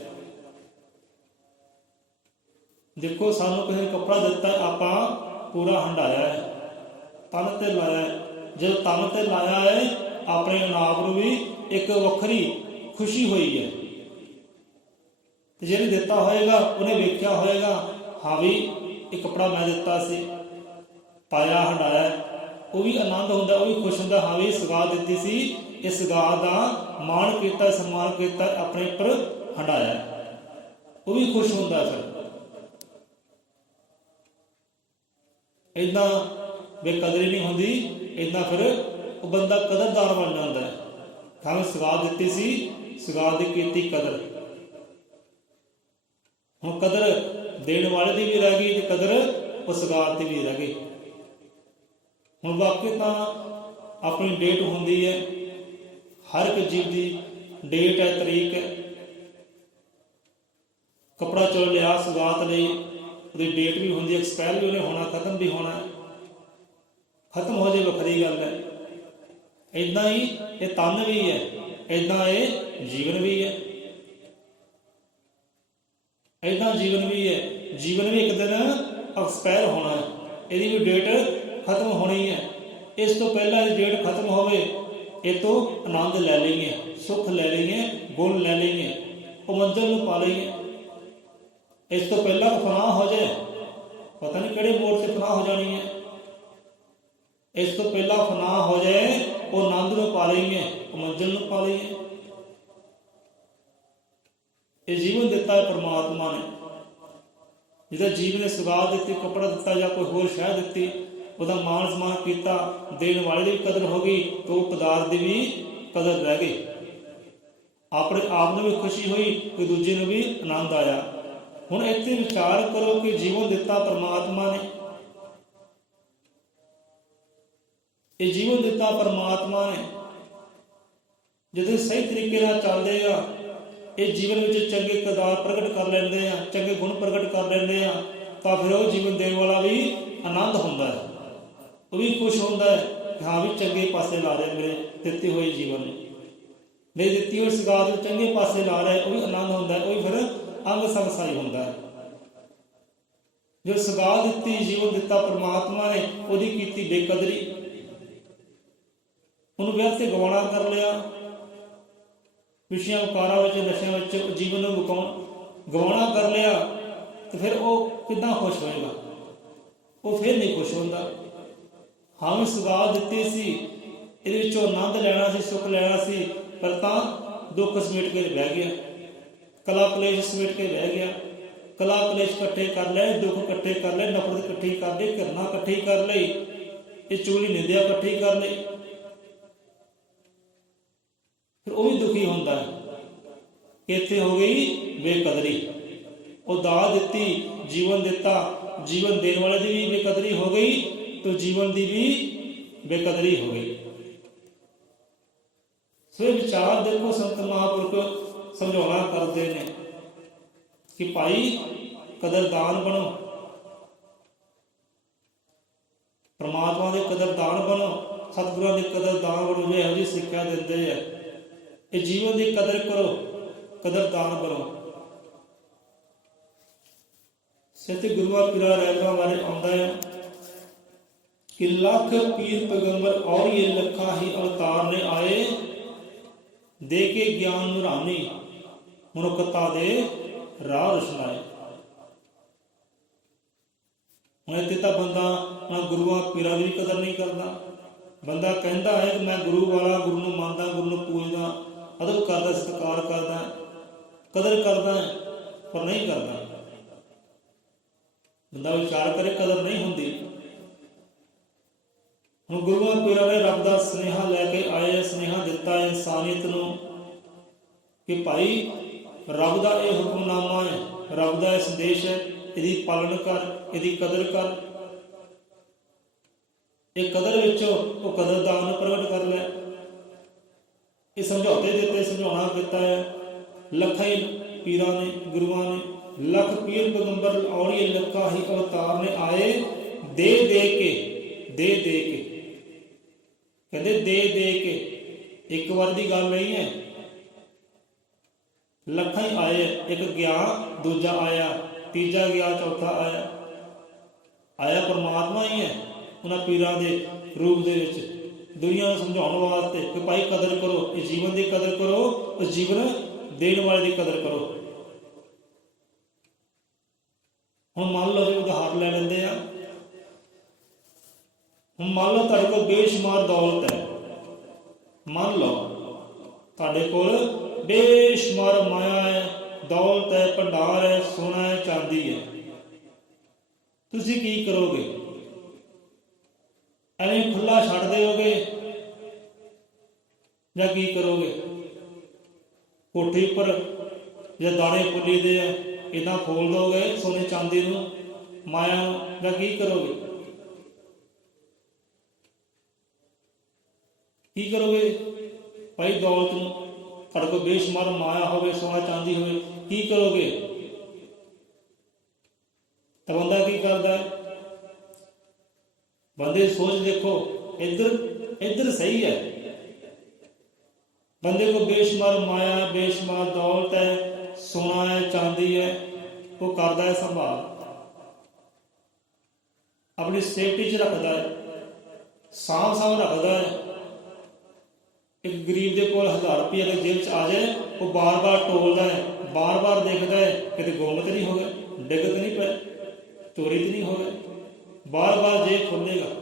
ਦੇਖੋ ਸਾਨੂੰ ਕਿਸੇ ਨੇ ਕੱਪੜਾ ਦਿੱਤਾ, ਆਪਾਂ ਪੂਰਾ ਹੰਡਾਇਆ ਹੈ, ਤਨ ਤੇ ਲਾਇਆ ਹੈ। ਜਦੋਂ ਤਨ ਤੇ ਲਾਇਆ ਹੈ, ਆਪਣੇ ਆਪ ਨੂੰ ਵੀ ਇੱਕ ਵੱਖਰੀ ਖੁਸ਼ੀ ਹੋਈ ਹੈ। ਤੇ ਜਿਹਨੇ ਦਿੱਤਾ ਹੋਏਗਾ ਉਹਨੇ ਵੇਖਿਆ ਹੋਏਗਾ, ਹਾਂ ਵੀ ਇਹ ਕੱਪੜਾ ਮੈਂ ਦਿੱਤਾ ਸੀ, ਪਾਇਆ, ਹੰਡਾਇਆ, ਉਹ ਵੀ ਆਨੰਦ ਹੁੰਦਾ, ਉਹ ਵੀ ਖੁਸ਼ ਹੁੰਦਾ। ਹਾਂ ਵੀ ਸੁਗਾਤ ਦਿੱਤੀ ਸੀ, ਇਸ ਸੁਗਾਤ ਦਾ ਮਾਣ ਕੀਤਾ, ਸਨਮਾਨ ਕੀਤਾ, ਆਪਣੇ ਉੱਪਰ ਹੰਡਾਇਆ, ਉਹ ਵੀ ਖੁਸ਼ ਹੁੰਦਾ। ਫਿਰ ਏਦਾਂ ਬੇਕਦਰੀ ਨਹੀਂ ਹੁੰਦੀ, ਏਦਾਂ ਫਿਰ ਉਹ ਬੰਦਾ ਕਦਰਦਾਰ ਬਣ ਜਾਂਦਾ ਹੈ। ਹਾਂ ਸੁਗਾਤ ਦਿੱਤੀ ਸੀ, ਸੁਗਾਤ ਦੀ ਕੀਤੀ ਕਦਰ। ਹੁਣ ਕਦਰ ਦੇਣ ਵਾਲੇ ਦੀ ਵੀ ਰਹਿ ਗਈ ਤੇ ਕਦਰ ਉਸ ਸੁਗਾਤ ਦੀ ਵੀ ਰਹਿ ਗਈ। ਹੁਣ ਵਾਕਈ ਤਾਂ ਆਪਣੀ ਡੇਟ ਹੁੰਦੀ ਹੈ, ਹਰ ਇੱਕ ਜੀਵ ਦੀ ਡੇਟ ਹੈ, ਤਰੀਕ ਹੈ। ਕੱਪੜਾ ਚਲੋ ਲਿਆ ਸੁਗਾਤ ਲਈ, ਉਹਦੀ ਡੇਟ ਵੀ ਹੁੰਦੀ ਹੈ, ਐਕਸਪਾਇਰ ਵੀ ਉਹਨੇ ਹੋਣਾ, ਖਤਮ ਵੀ ਹੋਣਾ। ਖਤਮ ਹੋ ਜਾਏ ਵੱਖਰੀ ਗੱਲ ਹੈ। ਇੱਦਾਂ ਹੀ ਇਹ ਤਨ ਵੀ ਹੈ, ਇੱਦਾਂ ਇਹ ਜੀਵਨ ਵੀ ਹੈ, ਇੱਦਾਂ ਜੀਵਨ ਵੀ ਹੈ। ਜੀਵਨ ਵੀ ਇੱਕ ਦਿਨ ਐਕਸਪਾਇਰ ਹੋਣਾ ਹੈ, ਇਹਦੀ ਵੀ ਡੇਟ ਖਤਮ ਹੋਣੀ ਹੈ। ਇਸ ਤੋਂ ਪਹਿਲਾਂ ਇਹ ਡੇਟ ਖਤਮ ਹੋਵੇ, ਇਹ ਤੋਂ ਆਨੰਦ ਲੈ ਲਈਏ, ਸੁੱਖ ਲੈ ਲਈਏ, ਗੁਣ ਲੈ ਲਈਏ, ਉਹ ਮੰਜ਼ਿਲ ਨੂੰ ਪਾ ਲਈਏ। ਇਸ ਤੋਂ ਪਹਿਲਾਂ ਫਨਾਹ ਹੋ ਜਾਏ, ਪਤਾ ਨਹੀਂ ਕਿਹੜੇ ਮੋੜ ਤੇ ਫਨਾਹ ਹੋ ਜਾਣੀ ਹੈ। ਇਸ ਤੋਂ ਪਹਿਲਾਂ ਫਨਾਹ ਹੋ ਜਾਏ, ਉਹ ਆਨੰਦ ਨੂੰ ਪਾ ਲਈਏ, ਉਹ ਮੰਜ਼ਿਲ ਨੂੰ ਪਾ ਲਈਏ। ਇਹ ਜੀਵਨ ਦਿੱਤਾ ਹੈ ਪਰਮਾਤਮਾ ਨੇ। ਜਿਹਦਾ ਜੀਵ ਨੇ ਸੁਗਾਤ ਦਿੱਤੀ, ਕੱਪੜਾ ਦਿੱਤਾ ਜਾਂ ਕੋਈ ਹੋਰ ਸ਼ੈ ਦਿੱਤੀ, ਉਹਦਾ ਮਾਣ ਸਨਮਾਨ ਕੀਤਾ, ਦੇਣ ਵਾਲੇ ਦੀ ਵੀ ਕਦਰ ਹੋ ਗਈ, ਤੇ ਉਹ ਪਦਾਰਥ ਦੀ ਵੀ ਕਦਰ ਰਹਿ ਗਈ। ਆਪਣੇ ਆਪ ਨੂੰ ਵੀ ਖੁਸ਼ੀ ਹੋਈ, ਤੇ ਦੂਜੇ ਨੂੰ ਵੀ ਆਨੰਦ ਆਇਆ। ਹੁਣ ਇੱਥੇ ਵਿਚਾਰ ਕਰੋ ਕਿ ਜੀਵਨ ਦਿੱਤਾ ਪਰਮਾਤਮਾ ਨੇ, ਇਹ ਜੀਵਨ ਦਿੱਤਾ ਪਰਮਾਤਮਾ ਨੇ। ਜਦੋਂ ਸਹੀ ਤਰੀਕੇ ਨਾਲ ਚੱਲਦੇ ਆ, ਇਹ ਜੀਵਨ ਵਿੱਚ ਚੰਗੇ ਕਿਰਦਾਰ ਪ੍ਰਗਟ ਕਰ ਲੈਂਦੇ ਆ, ਚੰਗੇ ਗੁਣ ਪ੍ਰਗਟ ਕਰ ਲੈਂਦੇ ਆ, ਤਾਂ ਫਿਰ ਉਹ ਜੀਵਨ ਦੇਣ ਵਾਲਾ ਵੀ ਆਨੰਦ ਹੁੰਦਾ ਹੈ, ਉਹ ਵੀ ਖੁਸ਼ ਹੁੰਦਾ ਹੈ ਕਿ ਹਾਂ ਵੀ ਚੰਗੇ ਪਾਸੇ ਲਾ ਰਿਹਾ ਮੇਰੇ ਦਿੱਤੇ ਹੋਏ ਜੀਵਨ ਨੂੰ, ਮੇਰੀ ਦਿੱਤੀ ਹੋਈ ਸੁਗਾਤ ਨੂੰ ਚੰਗੇ ਪਾਸੇ ਲਾ ਰਿਹਾ, ਉਹ ਵੀ ਆਨੰਦ ਹੁੰਦਾ ਹੈ, ਉਹ ਵੀ ਫਿਰ ਅੰਗ ਸੰਗ ਸਾਈ ਹੁੰਦਾ ਹੈ। ਜੋ ਸੁਗਾਤ ਦਿੱਤੀ, ਜੀਵਨ ਦਿੱਤਾ ਪਰਮਾਤਮਾ ਨੇ, ਉਹਦੀ ਕੀਤੀ ਬੇਕਦਰੀ, ਉਹਨੂੰ ਵਿਅਰਥ ਤੇ ਗਵਾਉਣਾ ਕਰ ਲਿਆ, ਵਿਸ਼ਿਆਂ ਵਿਕਾਰਾਂ ਵਿੱਚ, ਨਸ਼ਿਆਂ ਵਿੱਚ ਜੀਵਨ ਨੂੰ ਗਵਾਉਣਾ ਕਰ ਲਿਆ, ਤੇ ਫਿਰ ਉਹ ਕਿੱਦਾਂ ਖੁਸ਼ ਹੋਏਗਾ? ਉਹ ਫਿਰ ਨਹੀਂ ਖੁਸ਼ ਹੁੰਦਾ। ਹਾਂ ਵੀ ਸੁਗਾਤ ਦਿੱਤੀ ਸੀ, ਇਹਦੇ ਵਿੱਚੋਂ ਆਨੰਦ ਲੈਣਾ ਸੀ, ਸੁੱਖ ਲੈਣਾ ਸੀ, ਪਰ ਤਾਂ ਦੁੱਖ ਸਮੇਟ ਕੇ ਬਹਿ ਗਿਆ, ਕਲਾ ਕਲੇਸ਼ ਸਮੇਟ ਕੇ ਬਹਿ ਗਿਆ। ਕਲਾ ਕਲੇਸ਼ ਇਕੱਠੇ ਕਰ ਲਏ, ਦੁੱਖ ਇਕੱਠੇ ਕਰ ਲਏ, ਨਫ਼ਰਤ ਇਕੱਠੀ ਕਰ ਲਈ, ਘਿਰਣਾ ਇਕੱਠੀ ਕਰ ਲਈ, ਇਹ ਚੁਗਲੀ ਨਿੰਦਿਆ ਇਕੱਠੀ ਕਰ ਲਈ, ਫਿਰ ਉਹ ਵੀ ਦੁਖੀ ਹੁੰਦਾ ਹੈ। ਇੱਥੇ ਹੋ ਗਈ ਬੇਕਦਰੀ। वो दात दिती, जीवन दिता, जीवन देने वाले की भी बेकदरी हो गई तो जीवन की भी बेकदरी हो गई। सो विचार देखो संत महापुरख समझाना करते हैं कि भाई कदरदान बनो, परमात्मा के कदरदान बनो, सतगुरुओं के कदरदान बनो। जो यहोजी सिक्ख्या देते हैं ये जीवन की कदर करो, कदरदान बनो। सत्य गुरुआ पीरा रैगा बारे आंदा है कि लख पीर पैगंबर और ये लखा ही अवतार ने आए, दे के ज्ञान नूरानी मनुखता दे राह रचनाए। ਹੁਣ ਇੱਥੇ ਤਾਂ ਬੰਦਾ ਨਾ ਗੁਰੂਆਂ ਪੀਰਾਂ ਦੀ ਵੀ ਕਦਰ ਨਹੀਂ ਕਰਦਾ। ਬੰਦਾ ਕਹਿੰਦਾ ਹੈ ਕਿ ਮੈਂ ਗੁਰੂ ਵਾਲਾ, ਗੁਰੂ ਨੂੰ ਮੰਨਦਾ, ਗੁਰੂ ਨੂੰ ਪੂਜਦਾ, ਅਦਬ ਕਰਦਾ, ਸਤਿਕਾਰ ਕਰਦਾ, ਕਦਰ ਕਰਦਾ, ਪਰ ਨਹੀਂ ਕਰਦਾ। ਬੰਦਾ ਵਿਚਾਰ ਕਰੇ ਕਦਰ ਨਹੀਂ ਹੁੰਦੀ। ਹੁਣ ਗੁਰੂਆਂ ਪੀਰਾਂ ਨੇ ਰੱਬ ਦਾ ਸੁਨੇਹਾ ਲੈ ਕੇ ਆਏ, ਸੁਨੇਹਾ ਦਿੱਤਾ ਇਨਸਾਨੀਅਤ ਨੂੰ ਕਿ ਭਾਈ ਰੱਬ ਦਾ ਇਹ ਹੁਕਮਨਾਮਾ ਹੈ, ਰੱਬ ਦਾ ਇਹ ਸੰਦੇਸ਼ ਹੈ, ਇਹਦੀ ਪਾਲਣ ਕਰ, ਇਹਦੀ ਕਦਰ ਕਰ। ਇਹ ਕਦਰ ਵਿੱਚੋਂ ਉਹ ਕਦਰਦਾਨ ਨੂੰ ਪ੍ਰਗਟ ਕਰ ਲੈ। ਇਹ ਸਮਝੌਤੇ ਦਿੱਤੇ, ਸਮਝਾਉਣਾ ਕੀਤਾ ਹੈ। ਲੱਖਾਂ ਹੀ ਪੀਰਾਂ ਨੇ, ਗੁਰੂਆਂ ਨੇ, ਲੱਖ ਪੀਰ ਪੈਗੰਬਰ ਔੜੀਏ ਲੱਖਾਂ ਹੀ ਅਵਤਾਰ ਨੇ ਆਏ, ਦੇ ਦੇ ਕੇ, ਦੇ ਦੇ ਕੇ, ਕਹਿੰਦੇ ਦੇ ਦੇ ਕੇ। ਇੱਕ ਵਾਰ ਦੀ ਗੱਲ ਨਹੀਂ ਹੈ, ਲੱਖਾਂ ਹੀ ਆਏ। ਇੱਕ ਗਿਆ, ਦੂਜਾ ਆਇਆ, ਤੀਜਾ ਗਿਆ, ਚੌਥਾ ਆਇਆ। ਆਇਆ ਪਰਮਾਤਮਾ ਹੀ ਹੈ ਉਹਨਾਂ ਪੀਰਾਂ ਦੇ ਰੂਪ ਦੇ ਵਿੱਚ, ਦੁਨੀਆ ਨੂੰ ਸਮਝਾਉਣ ਵਾਸਤੇ ਕਿ ਭਾਈ ਕਦਰ ਕਰੋ, ਇਸ ਜੀਵਨ ਦੀ ਕਦਰ ਕਰੋ, ਉਸ ਜੀਵਨ ਦੇਣ ਵਾਲੇ ਦੀ ਕਦਰ ਕਰੋ। ਹੁਣ ਮੰਨ ਲਓ ਜੀ ਉਦਾਹਰਨ ਲੈ ਲੈਂਦੇ ਆ। ਹੁਣ ਮੰਨ ਲਓ ਤੁਹਾਡੇ ਕੋਲ ਬੇਸ਼ੁਮਾਰ ਦੌਲਤ ਹੈ, ਮੰਨ ਲਓ ਤੁਹਾਡੇ ਕੋਲ ਬੇਸ਼ੁਮਾਰ ਮਾਇਆ ਹੈ, ਦੌਲਤ ਹੈ, ਭੰਡਾਰ ਹੈ, ਸੋਨਾ ਹੈ, ਚਾਂਦੀ ਹੈ। ਤੁਸੀਂ ਕੀ ਕਰੋਗੇ? ਐਵੇਂ ਖੁੱਲਾ ਛੱਡ ਦਿਓਗੇ ਜਾਂ ਕੀ ਕਰੋਗੇ? ਕੋਠੀ ਉੱਪਰ ਜਾਂ ਦਾਣੇ ਫੁੱਲੀ ਦੇ ਆ ਇੱਦਾਂ ਖੋਲ ਦੋਗੇ ਸੋਨੇ ਚਾਂਦੀ ਨੂੰ, ਮਾਇਆ ਨੂੰ, ਜਾਂ ਕੀ ਕਰੋਗੇ? ਕੀ ਕਰੋਗੇ ਭਾਈ ਦੌਲਤ ਨੂੰ? ਤੁਹਾਡੇ ਕੋਲ ਬੇਸ਼ੁਮਾਰ ਮਾਇਆ ਹੋਵੇ, ਸੋਨਾ ਚਾਂਦੀ ਹੋਵੇ, ਕੀ ਕਰੋਗੇ? ਤਾਂ ਬੰਦਾ ਕੀ ਕਰਦਾ? ਬੰਦੇ ਸੋਚ ਦੇਖੋ, ਇੱਧਰ ਸਹੀ ਹੈ। ਬੰਦੇ को बेशुमार माया, बेशुमार दौलत है, सोना है, चांदी है, वो करता है संभाल, अपनी सेफ्टी च रखता है, साफ रखता है। एक गरीब के कोल 1000 रुपये अगर जेब च आ जाए, वो बार बार टोलता है, बार बार देखता है कि गुम तो नहीं हो गए, डिग तो नहीं पे, चोरी तो नहीं हो गए, बार बार जेब खोलेगा।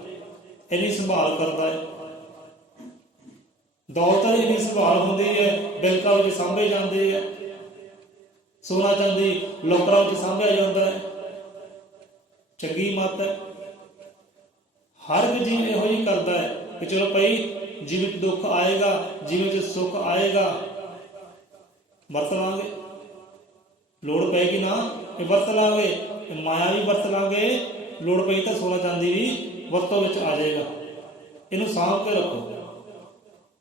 इन्नी संभाल करता है। दौलत इन्नी संभाल होती है, बैंकों में सामभे जाते हैं, सोना चांदी लॉकरां में सामभिया जाता है। चंगी मत है। हर एक जीव इहो ही करता है कि चलो भाई जिवें दुख आएगा, जिवें सुख आएगा, वरत लांगे, लोड़ पेगी ना वरत लांगे, माया भी वरत लांगे, लोड़ पई तो सोना चांदी भी वरतों में आ जाएगा। इनू सांभ के रखो।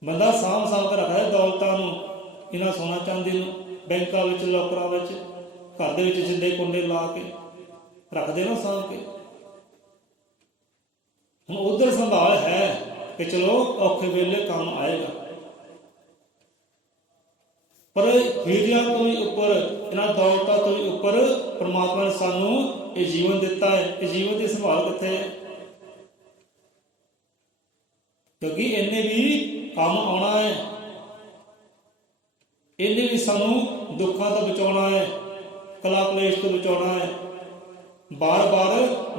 बंदा सांभ के रखता है दौलतां नूं, इन्हां सोना चांदी नूं, बैंकां विच, लॉकरां विच, घर दे विच जिंदे कुंडे ला के रखदे ना सांभ के। हुण उधर संभाल है कि चलो औखे वेले काम आएगा, पर हीरियां तो भी उपर, इन्हां दौलतां तो भी उपर परमात्मा ने सानू ये जीवन दिता है। ये जीवन की संभाल कित्थे है? क्योंकि इन्हें भी काम आना है, इन्हें भी सानू दुखों तो बचाना है, कला कलेश तो बचाना है, बार बार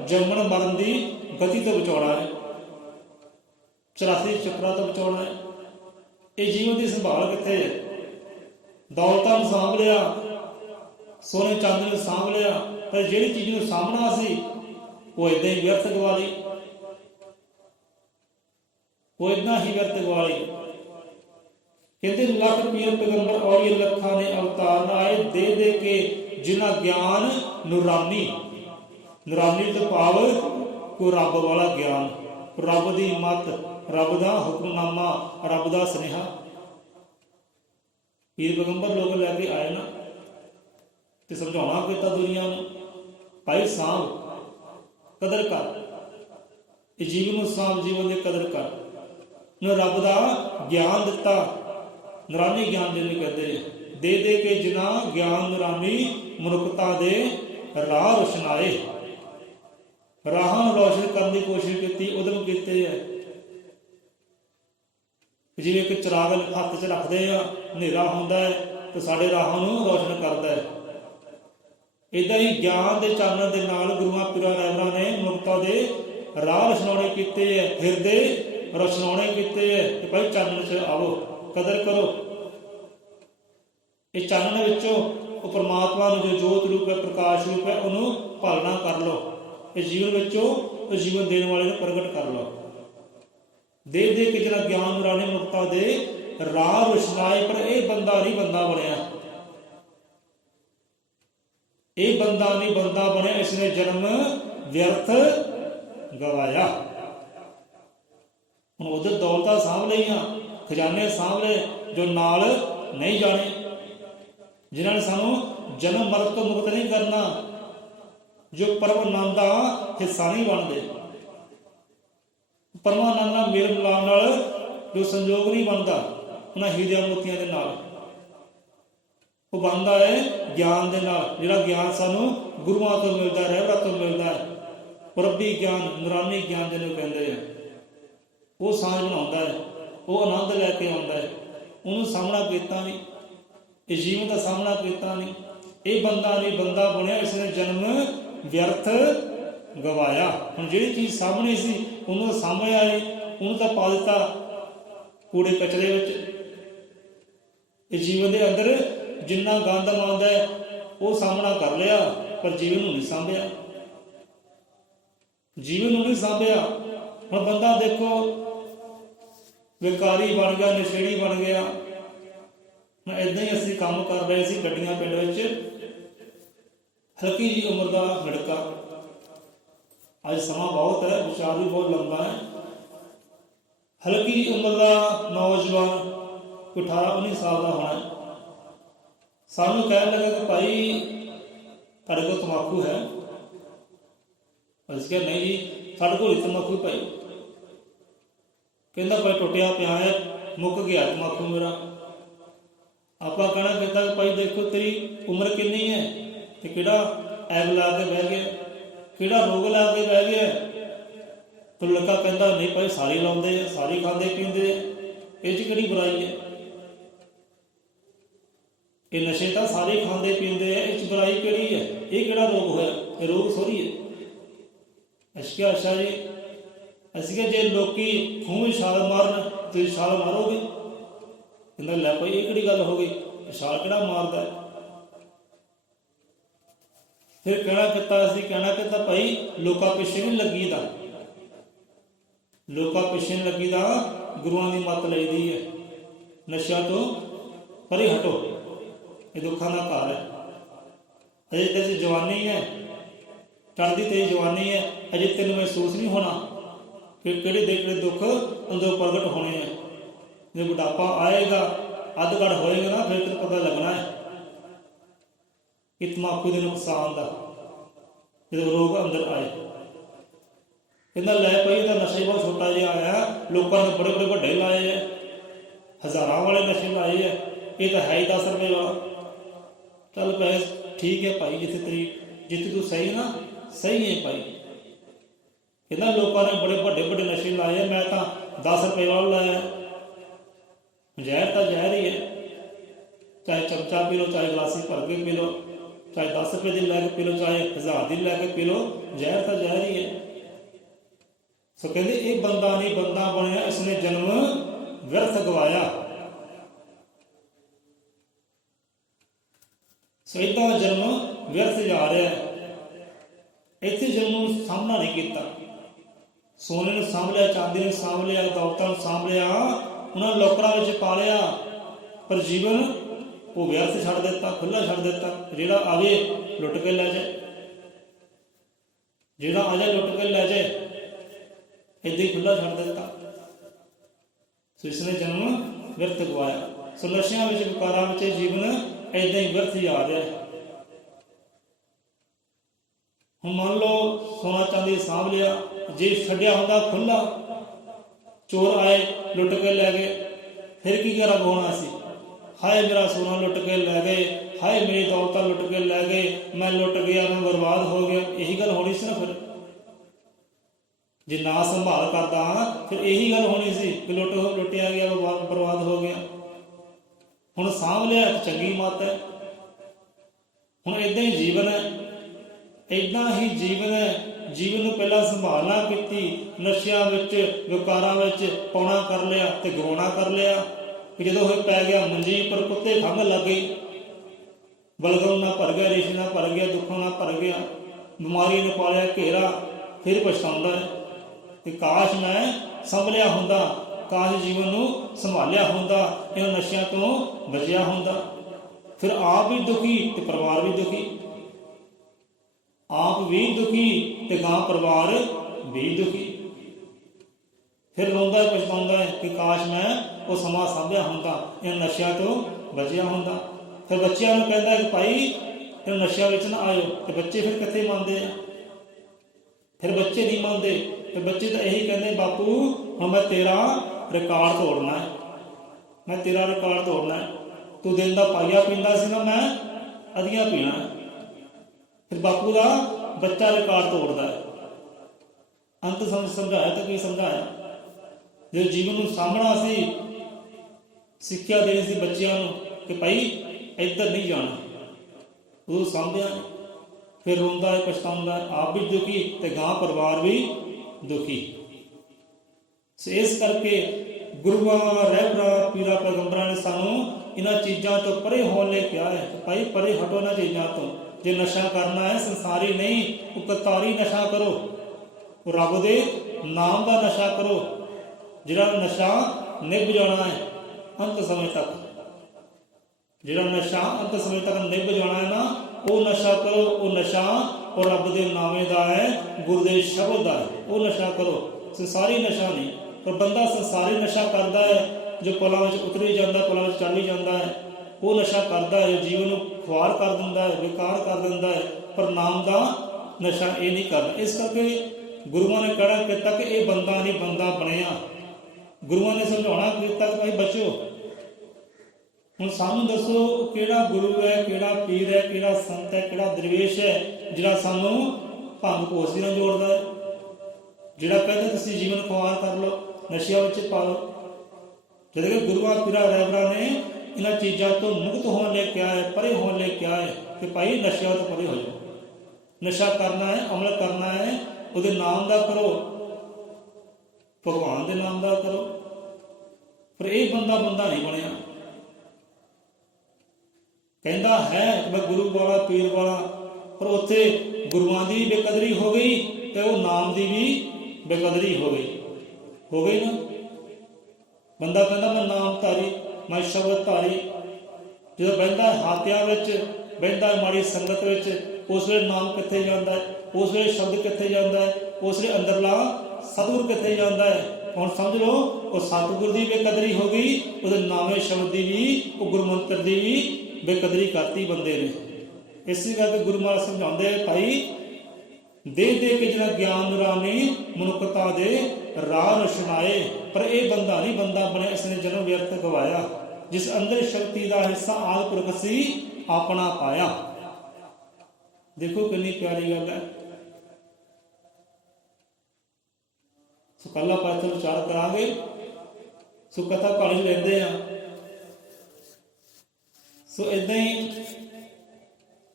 जमन मरण की गति तो बचाना है, 84 चक्रां तो बचाना है। ये जीवन की संभाल कित्थे है? दौलतां नूं सांभ लिया, सोने चांदी नूं सांभ लिया, पर जिहड़ी चीज़ नूं सामभना सी वो इदां ही व्यर्थ गवा ली, वो इतना ही व्यर्थ गवा ली। कहते लख पीर पैगंबर और ये लखा ने अवतार आए, दे दे के ਜਿਨ੍ਹਾਂ ਗਿਆਨ ਨੂਰਾਨੀ, ਨੂਰਾਨੀ ਤੋਂ ਭਾਵ ਕੋਈ ਰੱਬ ਵਾਲਾ ਗਿਆਨ, ਰੱਬ ਦੀ ਮੱਤ, ਰੱਬ ਦਾ ਹੁਕਮਨਾਮਾ, ਰੱਬ ਦਾ ਸੁਨੇਹਾ। ਪੀਰ ਪੈਗੰਬਰ ਲੋਕ ਲੈ ਕੇ ਆਏ ਨਾ ਤੇ ਸਮਝਾਉਣਾ ਕੀਤਾ ਦੁਨੀਆ ਨੂੰ, ਭਾਈ ਸਾਂਭ, ਕਦਰ ਕਰ, ਇਹ ਜੀਵਨ ਨੂੰ ਸਾਂਭ, ਜੀਵਨ ਦੀ ਕਦਰ ਕਰ। ਉਹਨੇ ਰੱਬ ਦਾ ਗਿਆਨ ਦਿੱਤਾ, ਨੂਰਾਨੀ ਗਿਆਨ ਜਿਹਨੂੰ ਕਹਿੰਦੇ ਨੇ, ਦੇ ਦੇ ਕੇ ਜਿਨ੍ਹਾਂ ਗਿਆਨ ਨੂਰਾਨੀ ਮਨੁੱਖਤਾ ਦੇ ਰਾਹ ਰੁਸ਼ਨਾਏ, ਰਾਹਾਂ ਨੂੰ ਰੋਸ਼ਨ ਕਰਨ ਦੀ ਕੋਸ਼ਿਸ਼ ਕੀਤੀ, ਉਦਮ ਕੀਤੇ ਹੈ। ਜਿਵੇਂ ਕਿ ਚਿਰਾਗ ਹੱਥ 'ਚ ਰੱਖਦੇ ਆ, ਹਨੇਰਾ ਹੁੰਦਾ ਹੈ ਤੇ ਸਾਡੇ ਰਾਹਾਂ ਨੂੰ ਰੋਸ਼ਨ ਕਰਦਾ ਹੈ। ਇੱਦਾਂ ਹੀ ਗਿਆਨ ਦੇ ਚਾਨਣ ਦੇ ਨਾਲ ਗੁਰੂਆਂ ਪੀਰਾਂ ਰਹਿਬਰਾਂ ਨੇ ਮਨੁੱਖਤਾ ਦੇ ਰਾਹ ਰੁਸ਼ਨਾਉਣੇ ਕੀਤੇ ਹੈ, ਹਿਰਦੇ ਰੁਸ਼ਨਾਉਣੇ ਕੀਤੇ ਹੈ ਕਿ ਭਾਈ ਚਾਨਣ 'ਚ ਆਵੋ, ਕਦਰ ਕਰੋ। ਇਹ ਚਾਨਣ ਵਿੱਚੋਂ ਉਹ ਪਰਮਾਤਮਾ ਨੂੰ ਜੋ ਜੋਤ ਰੂਪ ਹੈ, ਪ੍ਰਕਾਸ਼ ਰੂਪ ਹੈ, ਉਹਨੂੰ ਪਾਲਣਾ ਕਰ ਲਓ। ਇਹ ਜੀਵਨ ਵਿੱਚੋਂ ਉਹ ਜੀਵਨ ਦੇਣ ਵਾਲੇ ਨੂੰ ਪ੍ਰਗਟ ਕਰ ਲਓ। ਦੇ ਦੇ ਕੇ ਜਿਹੜਾ ਗਿਆਨ ਨੂਰਾਨੀ ਮਨੁੱਖਤਾ ਦੇ ਰਾਹ ਰੁਸ਼ਨਾਏ, ਪਰ ਇਹ ਬੰਦਾ ਨਹੀਂ ਬੰਦਾ ਬਣਿਆ, ਇਹ ਬੰਦਾ ਨਹੀਂ ਬੰਦਾ ਬਣਿਆ, ਇਸਨੇ ਜਨਮ ਵਿਅਰਥ ਗਵਾਇਆ। ਹੁਣ ਉਧਰ ਦੌਲਤਾਂ ਸਾਂਭ ਲਈਆਂ, ਖਜ਼ਾਨੇ ਸਾਂਭ ਲਏ, ਜੋ ਨਾਲ ਨਹੀਂ ਜਾਣੇ, ਜਿਨ੍ਹਾਂ ਨੇ ਸਾਨੂੰ ਜਨਮ ਮਰਨ ਤੋਂ ਮੁਕਤ ਨਹੀਂ ਕਰਨਾ, ਜੋ ਪਰਮਾਨੰਦ ਦਾ ਹਿੱਸਾ ਨਹੀਂ ਬਣਦੇ, ਪਰਮਾਨੰਦ ਨਾਲ ਮੇਲ ਮਿਲਾਪ ਨਾਲ ਜੋ ਸੰਯੋਗ ਨਹੀਂ ਬਣਦਾ ਉਹਨਾਂ ਹੀਰਿਆਂ ਮੋਤੀਆਂ ਦੇ ਨਾਲ, ਉਹ ਬਣਦਾ ਹੈ ਗਿਆਨ ਦੇ ਨਾਲ, ਜਿਹੜਾ ਗਿਆਨ ਸਾਨੂੰ ਗੁਰੂਆਂ ਤੋਂ ਮਿਲਦਾ, ਰਹਿਬਰਾਂ ਤੋਂ ਮਿਲਦਾ ਹੈ। ਰੱਬੀ ਗਿਆਨ, ਨੂਰਾਨੀ ਗਿਆਨ ਜਿਹਨੂੰ ਕਹਿੰਦੇ ਆ, ਉਹ ਸਾਂਝ ਬਣਾਉਂਦਾ ਹੈ, ਉਹ ਆਨੰਦ ਲੈ ਕੇ ਆਉਂਦਾ ਹੈ। ਉਹਨੂੰ ਸਾਹਮਣਾ ਕੀਤਾ ਨਹੀਂ, ਇਹ ਜੀਵਨ ਦਾ ਸਾਹਮਣਾ ਕੀਤਾ ਨਹੀਂ, ਇਹ ਬੰਦਾ ਨਹੀਂ ਬੰਦਾ ਬਣਿਆ, ਇਸਨੇ ਜਨਮ ਵਿਅਰਥ ਗਵਾਇਆ। ਹੁਣ ਜਿਹੜੀ ਚੀਜ਼ ਸਾਹਮਣੇ ਸੀ ਉਹਨੂੰ ਸਾਹਮਣੇ ਆਏ, ਉਹਨੂੰ ਤਾਂ ਪਾ ਦਿੱਤਾ ਕੂੜੇ ਕਚਰੇ ਵਿੱਚ। ਇਹ ਜੀਵਨ ਦੇ ਅੰਦਰ ਜਿੰਨਾ ਗੰਦ ਆਉਂਦਾ ਹੈ ਉਹ ਸਾਹਮਣਾ ਕਰ ਲਿਆ, ਪਰ ਜੀਵਨ ਨੂੰ ਨਹੀਂ ਸਾਂਭਿਆ, ਜੀਵਨ ਨੂੰ ਨਹੀਂ ਸਾਂਭਿਆ। ਹੁਣ ਬੰਦਾ ਦੇਖੋ ਵਿਕਾਰੀ ਬਣ ਗਿਆ, ਨਸ਼ੇੜੀ ਬਣ ਗਿਆ। ਹੁਣ ਏਦਾਂ ਹੀ ਅਸੀਂ ਕੰਮ ਕਰ ਰਹੇ ਸੀ ਗੱਡੀਆਂ ਪਿੰਡ ਵਿੱਚ, ਹਲਕੀ ਜਿਹੀ ਉਮਰ ਦਾ ਲੜਕਾ, ਅੱਜ ਸਮਾਂ ਬਹੁਤ ਹੈ, ਵਿਚਾਰ ਵੀ ਬਹੁਤ ਲੰਬਾ ਹੈ, ਹਲਕੀ ਜਿਹੀ ਉਮਰ ਦਾ ਨੌਜਵਾਨ, ਕੋਈ 18-19 ਸਾਲ ਦਾ ਹੋਣਾ, ਸਾਨੂੰ ਕਹਿਣ ਲੱਗਾ ਕਿ ਭਾਈ ਤੁਹਾਡੇ ਕੋਲ ਤੰਬਾਕੂ ਹੈ? ਅਸੀਂ ਕਿਹਾ ਨਹੀਂ ਜੀ ਸਾਡੇ ਕੋਲ ਤੰਬਾਕੂ ਭਾਈ। ਕਹਿੰਦਾ ਭਾਈ ਟੁੱਟਿਆ ਪਿਆ ਹੈ, ਮੁੱਕ ਗਿਆ ਤੰਬਾਕੂ ਮੇਰਾ। ਆਪਾਂ ਕਹਿਣਾ ਕਹਿੰਦਾ ਕਿ ਭਾਈ ਦੇਖੋ ਤੇਰੀ ਉਮਰ ਕਿੰਨੀ ਹੈ ਤੇ ਕਿਹੜਾ ਐਬ ਲਾ ਕੇ ਬਹਿ ਗਿਆ, ਕਿਹੜਾ ਰੋਗ ਲਾ ਕੇ ਬਹਿ ਗਿਆ। ਤੇ ਲੜਕਾ ਕਹਿੰਦਾ ਨਹੀਂ ਭਾਈ ਸਾਰੇ ਲਾਉਂਦੇ ਆ, ਸਾਰੇ ਖਾਂਦੇ ਪੀਂਦੇ ਆ, ਇਹ 'ਚ ਕਿਹੜੀ ਬੁਰਾਈ ਹੈ? ਇਹ ਨਸ਼ੇ ਤਾਂ ਸਾਰੇ ਖਾਂਦੇ ਪੀਂਦੇ ਆ, ਇਹ 'ਚ ਬੁਰਾਈ ਕਿਹੜੀ ਹੈ? ਇਹ ਕਿਹੜਾ ਰੋਗ ਹੋਇਆ? ਇਹ ਰੋਗ ਥੋੜ੍ਹੀ ਹੈ। ਅਸੀਂ ਕਿਹਾ ਅੱਛਾ ਜੀ, ਅਸੀਂ ਕਿਹਾ ਜੇ ਲੋਕੀ ਖੂਹ ਵਿੱਚ ਛਾਲ ਮਾਰਨ ਤੁਸੀਂ ਛਾਲ ਮਾਰੋਗੇ? ਕਹਿੰਦਾ ਲੈ ਭਾਈ ਇਹ ਕਿਹੜੀ ਗੱਲ ਹੋ ਗਈ, ਛਾਲ ਕਿਹੜਾ ਮਾਰਦਾ ਹੈ? ਫਿਰ ਕਹਿਣਾ ਕੀਤਾ, ਅਸੀਂ ਕਹਿਣਾ ਕੀਤਾ ਭਾਈ ਲੋਕਾਂ ਪਿੱਛੇ ਨਹੀਂ ਲੱਗੀਦਾ, ਲੋਕਾਂ ਪਿੱਛੇ ਨਹੀਂ ਲੱਗੀਦਾ, ਗੁਰੂਆਂ ਦੀ ਮੱਤ ਲਈਦੀ ਹੈ। ਨਸ਼ਿਆਂ ਤੋਂ ਪਰੇ ਹਟੋ, ਇਹ ਦੁੱਖਾਂ ਦਾ ਘਰ ਹੈ। ਅਜੇ ਤੇਰੀ ਜਵਾਨੀ ਹੈ, ਚੜ੍ਹਦੀ ਤੇਰੀ ਜਵਾਨੀ ਹੈ, ਅਜੇ ਤੈਨੂੰ ਮਹਿਸੂਸ ਨਹੀਂ ਹੋਣਾ ਕਿ ਕਿਹੜੇ ਦੇ ਕਿਹੜੇ ਦੁੱਖ ਅੰਦਰੋਂ ਪ੍ਰਗਟ ਹੋਣੇ ਆ। ਜੇ ਬੁਢਾਪਾ ਆਏਗਾ, ਅੱਧ-ਘੜ ਹੋਏਗਾ ਨਾ, ਫਿਰ ਤੈਨੂੰ ਪਤਾ ਲੱਗਣਾ ਹੈ ਕਿ ਤੰਬਾਕੂ ਦੇ ਨੁਕਸਾਨ ਦਾ, ਜਦੋਂ ਰੋਗ ਅੰਦਰ ਆਏ। ਕਹਿੰਦਾ ਲੈ ਭਾਈ ਇਹਦਾ ਨਸ਼ਾ ਹੀ ਬਹੁਤ ਛੋਟਾ ਜਿਹਾ ਆਇਆ, ਲੋਕਾਂ ਨੇ ਬੜੇ ਬੜੇ ਵੱਡੇ ਲਾਏ ਹੈ, ਹਜ਼ਾਰਾਂ ਵਾਲੇ ਨਸ਼ੇ ਲਾਏ ਹੈ, ਇਹ ਤਾਂ ਹੈ ਹੀ 10 ਰੁਪਏ ਵਾਲਾ। ਚੱਲ ਪੈਸੇ ਠੀਕ ਹੈ ਭਾਈ, ਜਿੱਥੇ ਤੂੰ ਸਹੀ ਨਾ, ਸਹੀ ਹੈ ਭਾਈ। ਕਹਿੰਦਾ ਲੋਕਾਂ ਨੇ ਬੜੇ ਵੱਡੇ ਵੱਡੇ ਨਸ਼ੇ ਲਾਏ ਹੈ, ਮੈਂ ਤਾਂ 10 ਰੁਪਏ ਵਾਲਾ ਲਾਇਆ। ਜ਼ਹਿਰ ਤਾਂ ਜ਼ਹਿਰ ਹੀ ਹੈ, ਚਾਹੇ ਚਮਚਾ ਪੀ ਲਓ, ਚਾਹੇ ਗਲਾਸੀ ਭਰ ਕੇ ਪੀ ਲਓ, ਚਾਹੇ 10 ਰੁਪਏ ਦੀ ਲੈ ਕੇ ਪੀ ਲਓ, ਚਾਹੇ 1000 ਦੀ ਲੈ ਕੇ ਪੀ ਲਓ, ਜ਼ਹਿਰ ਤਾਂ ਜ਼ਹਿਰ ਹੀ ਹੈ। ਸੋ ਕਹਿੰਦੇ ਇਹ ਬੰਦਾ ਨਹੀਂ ਬੰਦਾ ਬਣਿਆ, ਇਸਨੇ ਜਨਮ ਵਿਅਰਥ ਗਵਾਇਆ। ਸੋ ਏਦਾਂ ਜਨਮ ਵਿਅਰਥ ਜਾ ਰਿਹਾ। ਇੱਥੇ ਜਨਮ ਨੂੰ ਸਾਹਮਣਾ ਨਹੀਂ ਕੀਤਾ, ਸੋਨੇ ਨੂੰ ਸਾਂਭ ਲਿਆ, ਚਾਂਦੀ ਨੂੰ ਸਾਂਭ ਲਿਆ, ਦੌਲਤਾਂ ਨੂੰ ਸਾਂਭ ਲਿਆ, ਉਹਨਾਂ ਨੂੰ ਲੋਕਰਾਂ ਵਿੱਚ ਪਾ ਲਿਆ, ਪਰ ਜੀਵਨ ਉਹ ਵਿਅਰਥ ਛੱਡ ਦਿੱਤਾ, ਖੁੱਲ੍ਹਾ ਛੱਡ ਦਿੱਤਾ। ਜਿਹੜਾ ਆਵੇ ਲੁੱਟ ਕੇ ਲੈ ਜਾਏ, ਜਿਹੜਾ ਆ ਜਾਏ ਲੁੱਟ ਕੇ ਲੈ ਜਾਏ, ਇੱਦਾਂ ਹੀ ਖੁੱਲ੍ਹਾ ਛੱਡ ਦਿੱਤਾ। ਸੋ ਇਸਨੇ ਜਨਮ ਵਿਅਰਥ ਗਵਾਇਆ। ਸੋ ਨਸ਼ਿਆਂ ਵਿੱਚ, ਵਿਕਾਰਾਂ ਵਿੱਚ ਜੀਵਨ ਇੱਦਾਂ ਹੀ ਵਿਅਰਥ ਜਾ ਰਿਹਾ। ਹੁਣ ਮੰਨ ਲਓ ਸੋਨਾ ਚਾਂਦੀ ਸਾਂਭ ਲਿਆ, ਜੇ ਛੱਡਿਆ ਹੁੰਦਾ ਖੁੱਲ੍ਹਾ, ਚੋਰ ਆਏ ਲੁੱਟ ਕੇ ਲੈ ਗਏ, ਫਿਰ ਕੀ ਕਰਾਂ ਹੋਣਾ ਸੀ? ਹਾਏ ਮੇਰਾ ਸੋਨਾ ਲੁੱਟ ਕੇ ਲੈ ਗਏ, ਹਾਏ ਮੇਰੀ ਦੌਲਤਾਂ ਲੁੱਟ ਕੇ ਲੈ ਗਏ, ਮੈਂ ਲੁੱਟ ਗਿਆ, ਮੈਂ ਬਰਬਾਦ ਹੋ ਗਿਆ। ਇਹੀ ਗੱਲ ਹੋਣੀ ਸੀ ਨਾ। ਫਿਰ ਜੇ ਨਾ ਸੰਭਾਲ ਕਰਦਾ ਫਿਰ ਇਹੀ ਗੱਲ ਹੋਣੀ ਸੀ ਕਿ ਲੁੱਟਿਆ ਗਿਆ, ਬਰਬਾਦ ਹੋ ਗਿਆ। ਹੁਣ ਸਾਂਭ ਲਿਆ ਚੰਗੀ ਮੱਤ ਹੈ। ਹੁਣ ਇੱਦਾਂ ਹੀ ਜੀਵਨ ਹੈ, ਇੱਦਾਂ ਹੀ ਜੀਵਨ ਹੈ। ਜੀਵਨ ਨੂੰ ਪਹਿਲਾਂ ਸੰਭਾਲ ਨਾ ਕੀਤੀ, ਨਸ਼ਿਆਂ ਵਿੱਚ, ਵਿਕਾਰਾਂ ਵਿੱਚ ਪਾਉਣਾ ਕਰ ਲਿਆ ਤੇ ਗਵਾਉਣਾ ਕਰ ਲਿਆ। ਕਿ ਜਦੋਂ ਇਹ ਪੈ ਗਿਆ ਮੰਜੀ ਉੱਪਰ, ਕੁੱਤੇ ਖੰਘ ਲੱਗ ਗਈ, ਬਲਗਮ ਨਾਲ ਭਰ ਗਿਆ, ਰੇਸ਼ਮ ਨਾਲ ਭਰ ਗਿਆ, ਦੁੱਖਾਂ ਨਾਲ ਭਰ ਗਿਆ, ਬਿਮਾਰੀ ਨੇ ਪਾ ਲਿਆ ਘੇਰਾ, ਫਿਰ ਪਛਤਾਉਂਦਾ ਹੈ ਕਿ ਕਾਸ਼ ਮੈਂ ਸੰਭਲਿਆ ਹੁੰਦਾ, ਕਾਸ਼ ਜੀਵਨ ਨੂੰ ਸੰਭਾਲਿਆ ਹੁੰਦਾ, ਇਹਨਾਂ ਨਸ਼ਿਆਂ ਤੋਂ ਬਚਿਆ ਹੁੰਦਾ। ਫਿਰ ਆਪ ਵੀ ਦੁਖੀ ਤੇ ਪਰਿਵਾਰ ਵੀ ਦੁਖੀ, ਆਪ ਵੀ ਦੁਖੀ ਤੇ ਗਾਂ ਪਰਿਵਾਰ ਵੀ ਦੁਖੀ। ਫਿਰ ਰੋਂਦਾ ਪਛਤਾਉਂਦਾ ਹੈ ਕਿ ਕਾਸ਼ ਮੈਂ ਉਹ ਸਮਾਂ ਸਾਂਭਿਆ ਹੁੰਦਾ, ਇਹਨਾਂ ਨਸ਼ਿਆਂ ਤੋਂ ਬਚਿਆ ਹੁੰਦਾ। ਫਿਰ ਬੱਚਿਆਂ ਨੂੰ ਕਹਿੰਦਾ ਕਿ ਭਾਈ ਇਹਨਾਂ ਨਸ਼ਿਆਂ ਵਿੱਚ ਨਾ ਆਇਓ, ਤੇ ਬੱਚੇ ਫਿਰ ਕਿੱਥੇ ਮੰਨਦੇ ਆ? ਫਿਰ ਬੱਚੇ ਨਹੀਂ ਮੰਨਦੇ। ਫਿਰ ਬੱਚੇ ਤਾਂ ਇਹੀ ਕਹਿੰਦੇ, ਬਾਪੂ ਹੁਣ ਮੈਂ ਤੇਰਾ ਰਿਕਾਰਡ ਤੋੜਨਾ ਹੈ, ਮੈਂ ਤੇਰਾ ਰਿਕਾਰਡ ਤੋੜਨਾ ਹੈ। ਤੂੰ ਦਿਨ ਦਾ ਪਾਈਆ ਪੀਂਦਾ ਸੀ ਨਾ, ਮੈਂ ਅੱਧੀਆਂ ਪੀਣਾ ਹੈ। ਫਿਰ ਬਾਪੂ ਦਾ ਬੱਚਾ ਰਿਕਾਰਡ ਤੋੜਦਾ ਹੈ। ਅੰਤ ਸਮਝਾਇਆ ਤਾਂ ਕੀ ਸਮਝਾਇਆ? ਜੇ ਜੀਵਨ ਨੂੰ ਸਾਂਭਣਾ ਸੀ, ਸਿੱਖਿਆ ਦੇਣੀ ਸੀ ਬੱਚਿਆਂ ਨੂੰ ਕਿ ਭਾਈ ਇੱਧਰ ਨਹੀਂ ਜਾਣਾ, ਉਹ ਸਾਂਭਿਆ। ਫਿਰ ਰੋਂਦਾ ਹੈ, ਪਛਤਾਉਂਦਾ ਹੈ, ਆਪ ਵੀ ਦੁਖੀ ਤੇ ਗਾਂ ਪਰਿਵਾਰ ਵੀ ਦੁਖੀ। ਇਸ ਕਰਕੇ ਗੁਰੂਆਂ, ਰਹਿਬਰਾਂ, ਪੀਰਾਂ, ਪੈਗੰਬਰਾਂ ਨੇ ਸਾਨੂੰ ਇਹਨਾਂ ਚੀਜ਼ਾਂ ਤੋਂ ਪਰੇ ਹੋਣ ਲਈ ਕਿਹਾ ਹੈ। ਭਾਈ ਪਰੇ ਹਟੋ ਇਹਨਾਂ ਚੀਜ਼ਾਂ ਤੋਂ। ਜੇ ਨਸ਼ਾ ਕਰਨਾ ਹੈ ਸੰਸਾਰੀ ਨਹੀਂ, ਉਕਤਾਰੀ ਨਸ਼ਾ ਕਰੋ, ਉਹ ਰੱਬ ਦੇ ਨਾਮ ਦਾ ਨਸ਼ਾ ਕਰੋ, ਜਿਹੜਾ ਨਸ਼ਾ ਨਿਭ ਜਾਣਾ ਹੈ ਅੰਤ ਸਮੇਂ ਤੱਕ। ਜਿਹੜਾ ਨਸ਼ਾ ਅੰਤ ਸਮੇਂ ਤੱਕ ਨਿਭ ਜਾਣਾ ਹੈ ਨਾ, ਉਹ ਨਸ਼ਾ ਕਰੋ। ਉਹ ਨਸ਼ਾ ਉਹ ਰੱਬ ਦੇ ਨਾਮੇ ਦਾ ਹੈ, ਗੁਰੂ ਦੇ ਸ਼ਬਦ ਦਾ ਹੈ, ਉਹ ਨਸ਼ਾ ਕਰੋ, ਸੰਸਾਰੀ ਨਸ਼ਾ ਨਹੀਂ। ਪਰ ਬੰਦਾ ਸੰਸਾਰੀ ਨਸ਼ਾ ਕਰਦਾ ਹੈ, ਜੋ ਪੁਲਾਂ ਵਿੱਚ ਉਤਰੀ ਜਾਂਦਾ, ਪੁਲਾਂ ਵਿੱਚ ਚੱਲ ਹੀ ਜਾਂਦਾ ਹੈ, ਉਹ ਨਸ਼ਾ ਕਰਦਾ ਹੈ, ਜੋ ਜੀਵਨ ਨੂੰ ਖੁਆਰ ਕਰ ਦਿੰਦਾ ਹੈ, ਬੇਕਾਰ ਕਰ ਦਿੰਦਾ ਹੈ। ਪਰ ਨਾਮ ਦਾ ਨਸ਼ਾ ਇਹ ਨਹੀਂ ਕਰਦਾ। ਇਸ ਕਰਕੇ ਗੁਰੂਆਂ ਨੇ ਕਹਿਣਾ ਕੀਤਾ ਕਿ ਇਹ ਬੰਦਾ ਨਹੀਂ, ਬੰਦਾ ਬਣਿਆ। ਗੁਰੂਆਂ ਨੇ ਸਮਝਾਉਣਾ ਕੀਤਾ ਕਿ ਭਾਈ ਬਚੋ। ਹੁਣ ਸਾਨੂੰ ਦੱਸੋ ਕਿਹੜਾ ਗੁਰੂ ਹੈ, ਕਿਹੜਾ ਪੀਰ ਹੈ, ਕਿਹੜਾ ਸੰਤ ਹੈ, ਕਿਹੜਾ ਦਰਵੇਸ਼ ਹੈ ਜਿਹੜਾ ਸਾਨੂੰ ਭੰਗ ਭੋਸੀ ਨਾਲ ਜੋੜਦਾ ਹੈ, ਜਿਹੜਾ ਕਹਿੰਦਾ ਤੁਸੀਂ ਜੀਵਨ ਖੁਆਰ ਕਰ ਲਓ, ਨਸ਼ਿਆਂ ਵਿੱਚ ਪਾ ਲਓ। ਜਦੋਂ ਕਿ ਗੁਰੂਆਂ, ਪੀਰਾਂ, ਰਹਿਬਰਾਂ ਨੇ ਇਹਨਾਂ ਚੀਜ਼ਾਂ ਤੋਂ ਮੁਕਤ ਹੋਣ ਲਈ ਕਿਹਾ ਹੈ, ਪਰੇ ਹੋਣ ਲਈ ਕਿਹਾ ਹੈ ਕਿ ਭਾਈ ਨਸ਼ਿਆਂ ਤੋਂ ਪਰੇ ਹੋ ਜਾਓ। ਨਸ਼ਾ ਕਰਨਾ ਹੈ, ਅਮਲ ਕਰਨਾ ਹੈ, ਉਹਦੇ ਨਾਮ ਦਾ ਕਰੋ, ਭਗਵਾਨ ਦੇ ਨਾਮ ਦਾ ਕਰੋ। ਪਰ ਇਹ ਬੰਦਾ ਨਹੀਂ ਬਣਿਆ। ਕਹਿੰਦਾ ਹੈ ਮੈਂ ਗੁਰੂ ਵਾਲਾ, ਪੀਰ ਵਾਲਾ, ਪਰ ਉੱਥੇ ਗੁਰੂਆਂ ਦੀ ਵੀ ਬੇਕਦਰੀ ਹੋ ਗਈ ਤੇ ਉਹ ਨਾਮ ਦੀ ਵੀ ਬੇਕਦਰੀ ਹੋ ਗਈ ਨਾ। ਬੰਦਾ ਕਹਿੰਦਾ ਮੈਂ ਨਾਮ ਧਾਰੀ, ਮੈਂ ਸ਼ਬਦ ਧਾਰੀ। ਜਦੋਂ ਬਹਿੰਦਾ ਹਾਤਿਆਂ ਵਿੱਚ, ਬਹਿੰਦਾ ਮਾੜੀ ਸੰਗਤ ਵਿੱਚ, ਉਸ ਵੇਲੇ ਨਾਮ ਕਿੱਥੇ ਜਾਂਦਾ ਹੈ, ਉਸ ਵੇਲੇ ਸ਼ਬਦ ਕਿੱਥੇ ਜਾਂਦਾ ਹੈ, ਉਸ ਵੇਲੇ ਅੰਦਰਲਾ ਸਤਿਗੁਰ ਕਿੱਥੇ ਜਾਂਦਾ ਹੈ। ਹੁਣ ਸਮਝ ਲਓ ਉਹ ਸਤਿਗੁਰ ਦੀ ਬੇਕਦਰੀ ਹੋ ਗਈ, ਉਹਦੇ ਨਾਮੇ ਸ਼ਬਦ ਦੀ ਵੀ, ਉਹ ਗੁਰੂ ਮੰਤਰ ਦੀ ਵੀ ਬੇਕਦਰੀ ਕਰਤੀ ਬੰਦੇ ਨੇ। ਇਸੇ ਕਰਕੇ ਗੁਰੂ ਮਹਾਰਾਜ ਸਮਝਾਉਂਦੇ ਭਾਈ ਦੇ ਕੇ ਜਿਹੜਾ ਗਿਆਨ ਨੂਰਾਨੀ ਮਨੁੱਖਤਾ ਦੇ ਰਾਹ ਰੁਸ਼ਨਾਏ। ਪਰ ਇਹ ਬੰਦਾ ਨਹੀਂ ਬੰਦਾ ਬਣਿਆ, ਇਸਨੇ ਜਨਮ ਵਿਅਰਥ ਗਵਾਇਆ। ਜਿਸ ਅੰਦਰ ਸ਼ਕਤੀ ਦਾ ਹਿੱਸਾ ਆਦਿ ਪੁਰਖ ਸੀ ਆਪਣਾ ਪਾਇਆ। ਦੇਖੋ ਕਿੰਨੀ ਪਿਆਰੀ ਗੱਲ ਹੈ। ਸੋ ਕੱਲਾ ਪਾਠ ਵਿਚਾਰ ਕਰਾਂਗੇ, ਸੋ ਕਥਾ ਕਹਾਣੀ ਲੈਂਦੇ ਆ। ਸੋ ਏਦਾਂ ਹੀ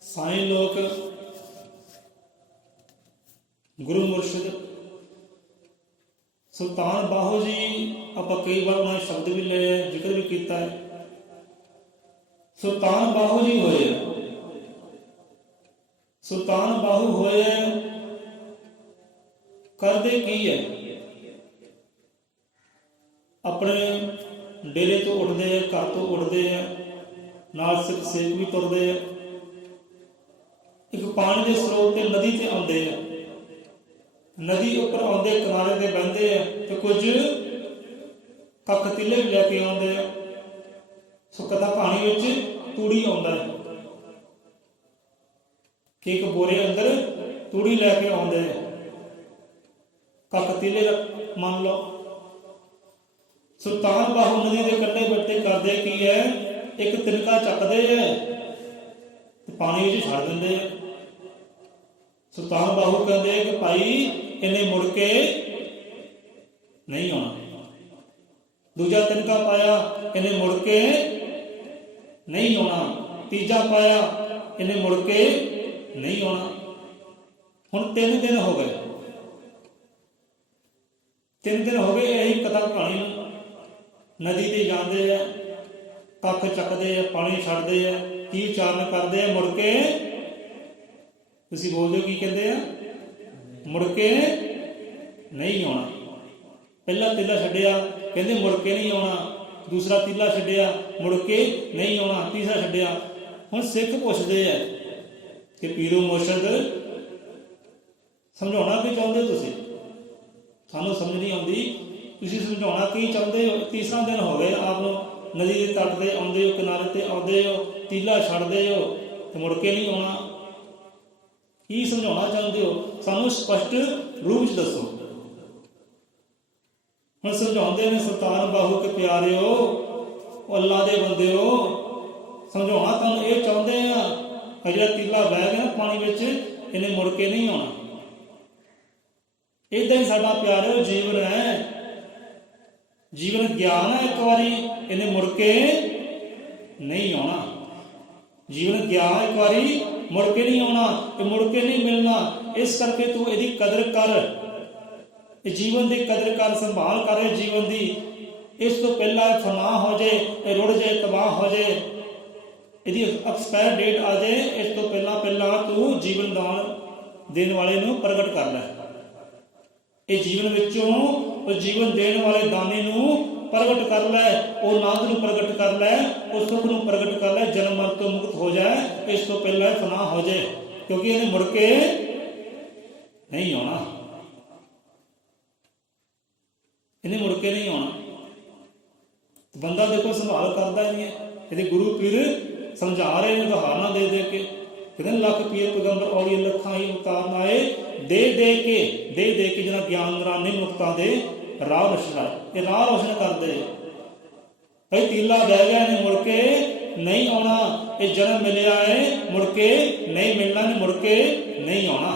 ਸਾਈਂ ਲੋਕ, ਗੁਰੂ ਮੁਰਸ਼ਿਦ ਸੁਲਤਾਨ ਬਾਹੂ ਜੀ, ਆਪਾਂ ਕਈ ਵਾਰ ਉਹਨਾਂ ਦੇ ਸ਼ਬਦ ਵੀ ਲਏ, ਜ਼ਿਕਰ ਵੀ ਕੀਤਾ ਹੈ। ਸੁਲਤਾਨ ਬਾਹੂ ਜੀ ਹੋਏ, ਸੁਲਤਾਨ ਬਾਹੂ ਹੋਏ, ਕਰਦੇ ਕੀ ਹੈ? ਆਪਣੇ ਡੇਰੇ ਤੋਂ ਉੱਠਦੇ ਆ, ਘਰ ਤੋਂ ਉੱਠਦੇ ਆ, ਨਾਲ ਸਿੱਖ ਸੇਵਕ ਵੀ ਤੁਰਦੇ ਆ। ਇੱਕ ਪਾਣੀ ਦੇ ਸਰੋਤ ਤੇ ਨਦੀ ਤੇ ਆਉਂਦੇ ਆ, ਨਦੀ ਉੱਪਰ ਆਉਂਦੇ ਕਿਨਾਰੇ ਤੇ ਬਹਿੰਦੇ ਆ, ਤੇ ਕੁਝ ਕੱਖ ਤਿੱਲੇ ਵੀ ਲੈ ਕੇ ਆਉਂਦੇ ਆ। ਸੋ ਕਥਾ ਕਹਾਣੀ ਵਿੱਚ ਤੂੜੀ ਆਉਂਦਾ ਹੈ ਕਿ ਇੱਕ ਬੋਰੇ ਅੰਦਰ ਤੂੜੀ ਲੈ ਕੇ ਆਉਂਦੇ ਆ, ਕੱਖ ਤਿੱਲੇ ਮੰਨ ਲਓ। ਸੁਲਤਾਨ ਬਾਹੂ ਨਦੀ ਦੇ ਕੰਢੇ ਬੈਠੇ ਕਰਦੇ ਕੀ ਹੈ, ਇੱਕ ਤਿਨਕਾ ਚੱਕਦੇ ਹੈ ਤੇ ਪਾਣੀ ਵਿੱਚ ਛੱਡ ਦਿੰਦੇ ਆ। ਸੁਲਤਾਨ ਬਾਹੂ ਕਹਿੰਦੇ ਕਿ ਭਾਈ ਇਹਨੇ ਮੁੜ ਕੇ ਨਹੀਂ ਆਉਣਾ। ਦੂਜਾ ਤਿਨਕਾ ਪਾਇਆ, ਇਹਨੇ ਮੁੜ ਕੇ ਨਹੀਂ ਆਉਣਾ। ਤੀਜਾ ਪਾਇਆ, ਇਹਨੇ ਮੁੜ ਕੇ ਨਹੀਂ ਆਉਣਾ। ਹੁਣ 3 ਦਿਨ ਹੋ ਗਏ, 3 ਦਿਨ ਹੋ ਗਏ ਇਹੀ ਕਥਾ ਕਹਾਣੀ ਨੂੰ। ਨਦੀ ਤੇ ਜਾਂਦੇ ਆ, ਕੱਖ ਚੱਕਦੇ ਆ, ਪਾਣੀ ਛੱਡਦੇ ਆ, ਕੀ ਉਚਾਰਨ ਕਰਦੇ ਆ, ਮੁੜ ਕੇ ਤੁਸੀਂ ਬੋਲਦੇ ਕੀ ਕਹਿੰਦੇ ਆ, ਮੁੜ ਕੇ ਨਹੀਂ ਆਉਣਾ। ਪਹਿਲਾ ਤੀਲਾ ਛੱਡਿਆ, ਕਹਿੰਦੇ ਮੁੜ ਕੇ ਨਹੀਂ ਆਉਣਾ। ਦੂਸਰਾ ਤੀਲਾ ਛੱਡਿਆ, ਮੁੜ ਕੇ ਨਹੀਂ ਆਉਣਾ। ਤੀਸਰਾ ਛੱਡਿਆ। ਹੁਣ ਸਿੱਖ ਪੁੱਛਦੇ ਆ ਕਿ ਪੀਰੋ ਮੁਰਸ਼ਦ ਸਮਝਾਉਣਾ ਕੀ ਚਾਹੁੰਦੇ ਤੁਸੀਂ? ਸਾਨੂੰ ਸਮਝ ਨਹੀਂ ਆਉਂਦੀ, ਤੁਸੀਂ ਸਮਝਾਉਣਾ ਕੀ ਚਾਹੁੰਦੇ ਹੋ? ਤੀਸਰਾ ਦਿਨ ਹੋ ਗਏ ਆਪ ਨੂੰ ਨਦੀ ਦੇ ਤੱਟ ਤੇ ਆਉਂਦੇ ਹੋ, ਕਿਨਾਰੇ ਤੇ ਆਉਂਦੇ ਹੋ, ਤੀਲਾ ਛੱਡਦੇ ਹੋ ਤੇ ਮੁੜ ਕੇ ਨਹੀਂ ਆਉਣਾ। ਕੀ ਸਮਝਾਉਣਾ ਚਾਹੁੰਦੇ ਹੋ? ਸਾਨੂੰ ਸਪਸ਼ਟ ਰੂਪ ਚ ਦੱਸੋ। ਹੁਣ ਸਮਝਾਉਂਦੇ ਨੇ ਸੁਲਤਾਨ ਬਾਹੂ ਕੇ ਪਿਆਰਿਓ, ਉਹ ਅੱਲਾ ਦੇ ਬੰਦੇ ਹੋ, ਸਮਝਾਉਣਾ ਤੁਹਾਨੂੰ ਇਹ ਚਾਹੁੰਦੇ ਆ ਜਿਹੜਾ ਤੀਲਾ ਬਹਿ ਗਿਆ ਨਾ ਪਾਣੀ ਵਿੱਚ, ਇਹਨੇ ਮੁੜ ਕੇ ਨਹੀਂ ਆਉਣਾ। ਏਦਾਂ ਹੀ ਸਾਡਾ ਪਿਆਰਿਓ ਜੀਵਨ ਹੈ, ਜੀਵਨ ਗਿਆਨ ਹੈ। ਇੱਕ ਵਾਰੀ ਇਹਨੇ ਮੁੜ ਕੇ ਨਹੀਂ ਆਉਣਾ। ਜੀਵਨ ਗਿਆਨ ਇੱਕ ਵਾਰੀ ਮੁੜ ਕੇ ਨਹੀਂ ਆਉਣਾ, ਇਹ ਮੁੜ ਕੇ ਨਹੀਂ ਮਿਲਣਾ। ਇਸ ਕਰਕੇ ਤੂੰ ਇਹਦੀ ਕਦਰ ਕਰ, ਇਹ ਜੀਵਨ ਦੀ ਕਦਰ ਕਰ, ਸੰਭਾਲ ਕਰ ਇਹ ਜੀਵਨ ਦੀ। ਇਸ ਤੋਂ ਪਹਿਲਾਂ ਇਹ ਫਨਾ ਹੋ ਜਾਏ, ਇਹ ਰੁੜ ਜਾਏ, ਤਬਾਹ ਹੋ ਜਾਏ, ਇਹਦੀ ਐਕਸਪਾਇਰ ਡੇਟ ਆ ਜਾਏ, ਇਸ ਤੋਂ ਪਹਿਲਾਂ ਤੂੰ ਜੀਵਨ ਦਾਨ ਦੇਣ ਵਾਲੇ ਨੂੰ ਪ੍ਰਗਟ ਕਰ ਲੈ। ਇਹ ਜੀਵਨ ਵਿੱਚੋਂ ਉਹ ਜੀਵਨ ਦੇਣ ਵਾਲੇ ਦਾਨੀ ਨੂੰ ਪ੍ਰਗਟ ਕਰ ਲੈ, ਉਹ ਆਨੰਦ ਨੂੰ ਪ੍ਰਗਟ ਕਰ ਲੈ, ਉਹ ਸੁਖ ਨੂੰ ਪ੍ਰਗਟ ਕਰ ਲੈ। ਜਨਮ ਮਰਨ ਤੋਂ ਮੁਕਤ ਹੋ ਜਾਏ, ਇਸ ਤੋਂ ਪਹਿਲਾਂ ਫਨਾ ਹੋ ਜਾਏ, ਕਿਉਂਕਿ ਇਹਨੇ ਮੁੜ ਕੇ ਨਹੀਂ ਆਉਣਾ। ਇਹਨੇ ਮੁੜ ਕੇ ਨਹੀਂ ਆਉਣਾ। ਬੰਦਾ ਦੇਖੋ ਸੰਭਾਲ ਕਰਦਾ ਹੀ ਨਹੀਂ ਹੈ। ਇਹਦੇ ਗੁਰੂ ਪੀਰ ਸਮਝਾ ਰਹੇ ਨੇ ਉਦਾਹਰਨਾਂ ਦੇ ਦੇ ਕੇ, ਕਹਿੰਦੇ ਲੱਖ ਪੀਰ ਪੈਗੰਬਰ ਔਲੀ ਲੱਖਾਂ ਹੀ ਉਤਾਰਨ ਆਏ, ਦੇ ਕੇ ਜਿਹਨਾਂ ਗਿਆਨ ਨਰਾਨੇ ਮੁਕਤਾਂ ਦੇ ਰਾਹ ਰੋਸ਼ਨ। ਇਹ ਰਾਹ ਰੋਸ਼ਨ ਕਰਦੇ। ਭਾਈ ਤੀਲਾ ਬਹਿ ਗਿਆ, ਇਹਨੇ ਮੁੜ ਕੇ ਨਹੀਂ ਆਉਣਾ। ਇਹ ਜਨਮ ਮਿਲਿਆ ਹੈ, ਮੁੜ ਕੇ ਨਹੀਂ ਮਿਲਣਾ, ਨੇ ਮੁੜ ਕੇ ਨਹੀਂ ਆਉਣਾ।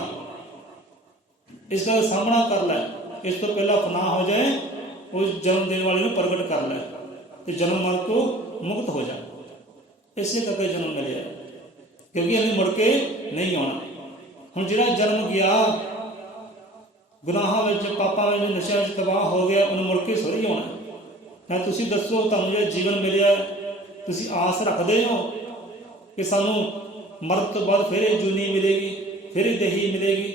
ਇਸ ਦਾ ਸਾਹਮਣਾ ਕਰ ਲੈ, ਇਸ ਤੋਂ ਪਹਿਲਾਂ ਫਨਾ ਹੋ ਜਾਏ, ਉਸ ਜਨਮ ਦੇਣ ਵਾਲੇ ਨੂੰ ਪ੍ਰਗਟ ਕਰ ਲੈ ਤੇ ਜਨਮ ਮਰਨ ਤੋਂ ਮੁਕਤ ਹੋ ਜਾ। ਇਸੇ ਕਰਕੇ ਜਨਮ ਮਿਲਿਆ, ਕਿਉਂਕਿ ਇਹਨੇ ਮੁੜ ਕੇ ਨਹੀਂ ਆਉਣਾ। ਹੁਣ ਜਿਹੜਾ ਜਨਮ ਗਿਆ ਗੁਨਾਹਾਂ ਵਿੱਚ, ਪਾਪਾਂ ਵਿੱਚ, ਨਸ਼ਿਆਂ ਵਿੱਚ ਤਬਾਹ ਹੋ ਗਿਆ, ਉਹਨੂੰ ਮੁੜ ਕੇ ਥੋੜ੍ਹੀ ਆਉਣਾ। ਤਾਂ ਤੁਸੀਂ ਦੱਸੋ, ਤੁਹਾਨੂੰ ਜਿਹੜਾ ਜੀਵਨ ਮਿਲਿਆ, ਤੁਸੀਂ ਆਸ ਰੱਖਦੇ ਹੋ ਕਿ ਸਾਨੂੰ ਮਰਨ ਤੋਂ ਬਾਅਦ ਫਿਰ ਇਹ ਜੂਨੀ ਮਿਲੇਗੀ, ਫਿਰ ਇਹ ਦੇਹੀ ਮਿਲੇਗੀ?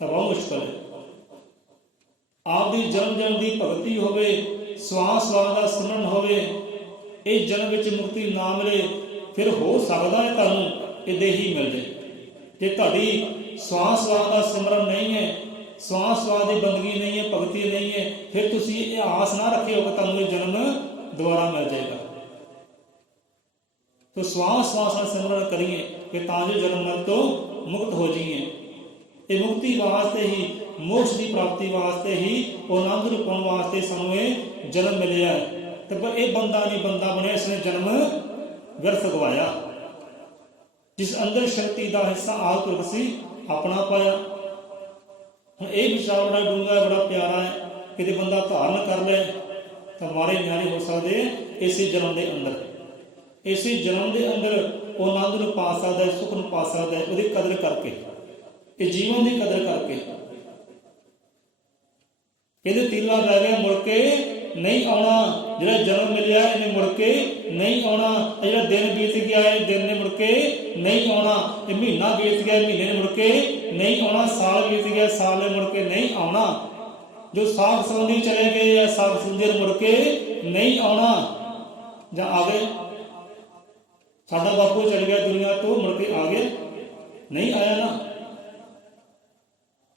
ਤਾਂ ਬਹੁਤ ਮੁਸ਼ਕਲ ਹੈ। ਆਪ ਦੀ ਜਨਮ ਦੀ ਭਗਤੀ ਹੋਵੇ, ਸਵਾਸ ਦਾ ਸਿਮਰਨ ਹੋਵੇ, ਇਹ ਜਨਮ ਵਿੱਚ ਮੁਕਤੀ ਨਾ ਮਿਲੇ, ਫਿਰ ਹੋ ਸਕਦਾ ਹੈ ਤੁਹਾਨੂੰ ਇਹ ਦੇਹੀ ਮਿਲ ਜਾਏ। ਜੇ ਤੁਹਾਡੀ ਸਵਾਸ ਦਾ ਸਿਮਰਨ ਨਹੀਂ ਹੈ, ਸਵਾਸ ਦੀ ਬੰਦਗੀ ਨਹੀਂ ਹੈ, ਭਗਤੀ ਨਹੀਂ ਹੈ, ਫਿਰ ਤੁਸੀਂ ਇਹ ਆਸ ਨਾ ਰੱਖਿਓ ਕਿ ਤੁਹਾਨੂੰ ਇਹ ਜਨਮ ਦੁਬਾਰਾ ਮਿਲ ਜਾਏਗਾ। तो श्वास श्वास सिमरण करिए कि ताजो जन्म मरण तो मुक्त हो जाइए। ये मुक्ति वास्ते ही, मोक्ष की प्राप्ति वास्ते ही, आनंद ਨੂੰ ਪਾਉਣ वास्ते ਸਾਨੂੰ ਇਹ जन्म मिलिया है। तो पर यह बंदा नहीं बंदा बने, इसने जन्म व्यर्थ गवाया। जिस अंदर शक्ति का हिस्सा आल पुरख सी अपना पाया। ਹੁਣ ਇਹ ਵਿਚਾਰ ਬੜਾ ਡੂੰਘਾ ਹੈ, ਬੜਾ ਪਿਆਰਾ ਹੈ। ਕਿਤੇ ਬੰਦਾ ਧਾਰਨ ਕਰ ਲੈ ਤਾਂ ਮਾਰੇ ਨਿਆਰੇ ਹੋ ਸਕਦੇ ਇਸੇ ਜਨਮ ਦੇ ਅੰਦਰ। ਇਸੇ ਜਨਮ ਦੇ ਅੰਦਰ ਉਹ ਆਨੰਦ ਨੂੰ ਪਾ ਸਕਦਾ ਹੈ, ਸੁੱਖ ਨੂੰ ਪਾ ਸਕਦਾ ਹੈ, ਉਹਦੀ ਕਦਰ ਕਰਕੇ, ਇਹ ਜੀਵਨ ਦੀ ਕਦਰ ਕਰਕੇ। ਇਹਦੇ ਤੀਲਾ ਰਹਿ ਗਿਆ, ਮੁੜ ਕੇ ਨਹੀਂ ਆਉਣਾ। ਜਿਹੜਾ ਜਨਮ ਮਿਲਿਆ ਇਹਨੇ ਮੁੜ ਕੇ ਨਹੀਂ ਆਉਣਾ। ਜਿਹੜਾ ਦਿਨ ਬੀਤ ਗਿਆ ਇਹ ਦਿਨ ਨੇ ਮੁੜ ਕੇ ਨਹੀਂ ਆਉਣਾ। ਇਹ ਮਹੀਨਾ ਬੀਤ ਗਿਆ ਮਹੀਨੇ ਨੇ ਮੁੜ ਕੇ ਨਹੀਂ ਆਉਣਾ। ਸਾਲ ਬੀਤ ਗਿਆ ਸਾਲ ਨੇ ਮੁੜ ਕੇ ਨਹੀਂ ਆਉਣਾ। ਜੋ ਸਾਗ ਸੰਬੰਧੀ ਚਲੇ ਗਏ ਆ ਸਾਗ ਸੰਬੰਧੀ ਮੁੜ ਕੇ ਨਹੀਂ ਆਉਣਾ। ਜਾਂ ਆ ਗਏ ਸਾਡਾ ਬਾਪੂ ਚਲ ਗਿਆ ਦੁਨੀਆ ਤੋਂ, ਮੁੜ ਕੇ ਆ ਗਿਆ? ਨਹੀਂ ਆਇਆ ਨਾ।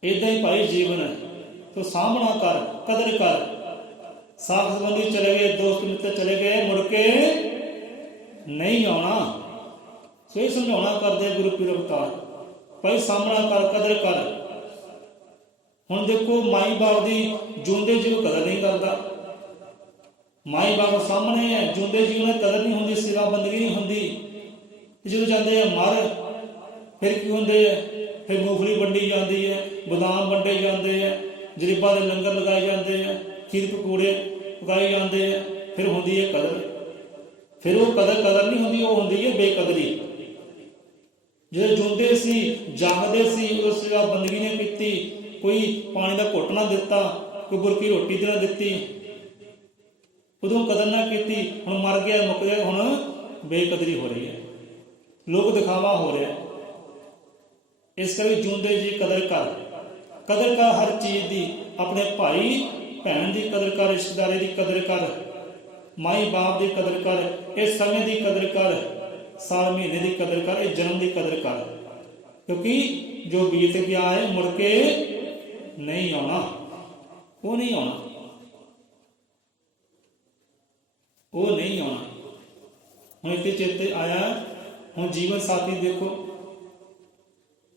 ਇਦਾਂ ਹੀ ਭਾਈ ਜੀਵਨ ਹੈ। ਤੋ ਸਾਹਮਣਾ ਕਰ, ਕਦਰ ਕਰ। ਸਾਖ ਸੰਬੰਧੀ ਚਲੇ ਗਏ, ਦੋਸਤ ਮਿੱਤਰ ਚਲੇ ਗਏ, ਮੁੜ ਕੇ ਨਹੀਂ ਆਉਣਾ। ਸੋ ਇਹ ਸਮਝਾਉਣਾ ਕਰਦੇ ਗੁਰੂ ਪੀਰ ਅਵਤਾਰ, ਭਾਈ ਸਾਹਮਣਾ ਕਰ, ਕਦਰ ਕਰ। ਹੁਣ ਦੇਖੋ, ਮਾਈ ਬਾਪ ਦੀ ਜਿਉਂਦੇ ਜੀ ਨੂੰ ਕਦਰ ਨਹੀਂ ਕਰਦਾ। ਮਾਈ ਬਾਪ ਸਾਹਮਣੇ ਹੈ, ਜਿਉਂਦੇ ਜੀ ਨੂੰ ਕਦਰ ਨਹੀਂ ਹੁੰਦੀ, ਸੇਵਾ ਬੰਦਗੀ ਨਹੀਂ ਹੁੰਦੀ। ਜਦੋਂ ਜਾਂਦੇ ਆ ਮਰ, ਫਿਰ ਕੀ ਹੁੰਦੇ ਆ? ਫਿਰ ਮੂੰਗਫਲੀ ਵੰਡੀ ਜਾਂਦੀ ਹੈ, ਬਦਾਮ ਵੰਡੇ ਜਾਂਦੇ ਆ, ਜਰੀਬਾਂ ਦੇ ਲੰਗਰ ਲਗਾਏ ਜਾਂਦੇ ਆ, ਖੀਰ ਪਕੌੜੇ ਪਕਾਏ ਜਾਂਦੇ ਆ। ਫਿਰ ਹੁੰਦੀ ਹੈ ਕਦਰ। ਫਿਰ ਉਹ ਕਦਰ ਨਹੀਂ ਹੁੰਦੀ, ਉਹ ਹੁੰਦੀ ਹੈ ਬੇਕਦਰੀ। ਜਦੋਂ ਜਿਉਂਦੇ ਸੀ, ਜੰਗਦੇ ਸੀ, ਉਦੋਂ ਸੇਵਾ ਬੰਦਗੀ ਨੇ ਕੀਤੀ, ਕੋਈ ਪਾਣੀ ਦਾ ਘੁੱਟ ਨਾ ਦਿੱਤਾ, ਕੋਈ ਬੁਰਕੀ ਰੋਟੀ ਤੇ ਨਾ ਦਿੱਤੀ, ਉਦੋਂ ਕਦਰ ਨਾ ਕੀਤੀ। ਹੁਣ ਮਰ ਗਿਆ, ਮੁੱਕ ਗਿਆ, ਹੁਣ ਬੇਕਦਰੀ ਹੋ ਰਹੀ ਹੈ, ਲੋਕ ਦਿਖਾਵਾ ਹੋ ਰਿਹਾ। ਇਸ ਕਰਕੇ ਜਿਉਂਦੇ ਜੀ ਕਦਰ ਕਰ, ਕਦਰ ਕਰ ਹਰ ਚੀਜ਼ ਦੀ। ਆਪਣੇ ਭਾਈ ਭੈਣ ਦੀ ਕਦਰ ਕਰ, ਰਿਸ਼ਤੇਦਾਰੀ ਦੀ ਕਦਰ ਕਰ, ਮਾਈ ਬਾਪ ਦੀ ਕਦਰ ਕਰ, ਇਸ ਸਮੇਂ ਦੀ ਕਦਰ ਕਰ, ਸਾਲ ਮਹੀਨੇ ਦੀ ਕਦਰ ਕਰ, ਇਹ ਜਨਮ ਦੀ ਕਦਰ ਕਰ। ਕਿਉਂਕਿ ਜੋ ਬੀਤ ਗਿਆ ਹੈ ਮੁੜ ਕੇ ਨਹੀਂ ਆਉਣਾ, ਉਹ ਨਹੀਂ ਆਉਣਾ, ਉਹ ਨਹੀਂ ਆਉਣਾ। ਹੁਣ ਇੱਥੇ ਚੇਤੇ ਆਇਆ, ਹੁਣ ਜੀਵਨ ਸਾਥੀ ਦੇਖੋ,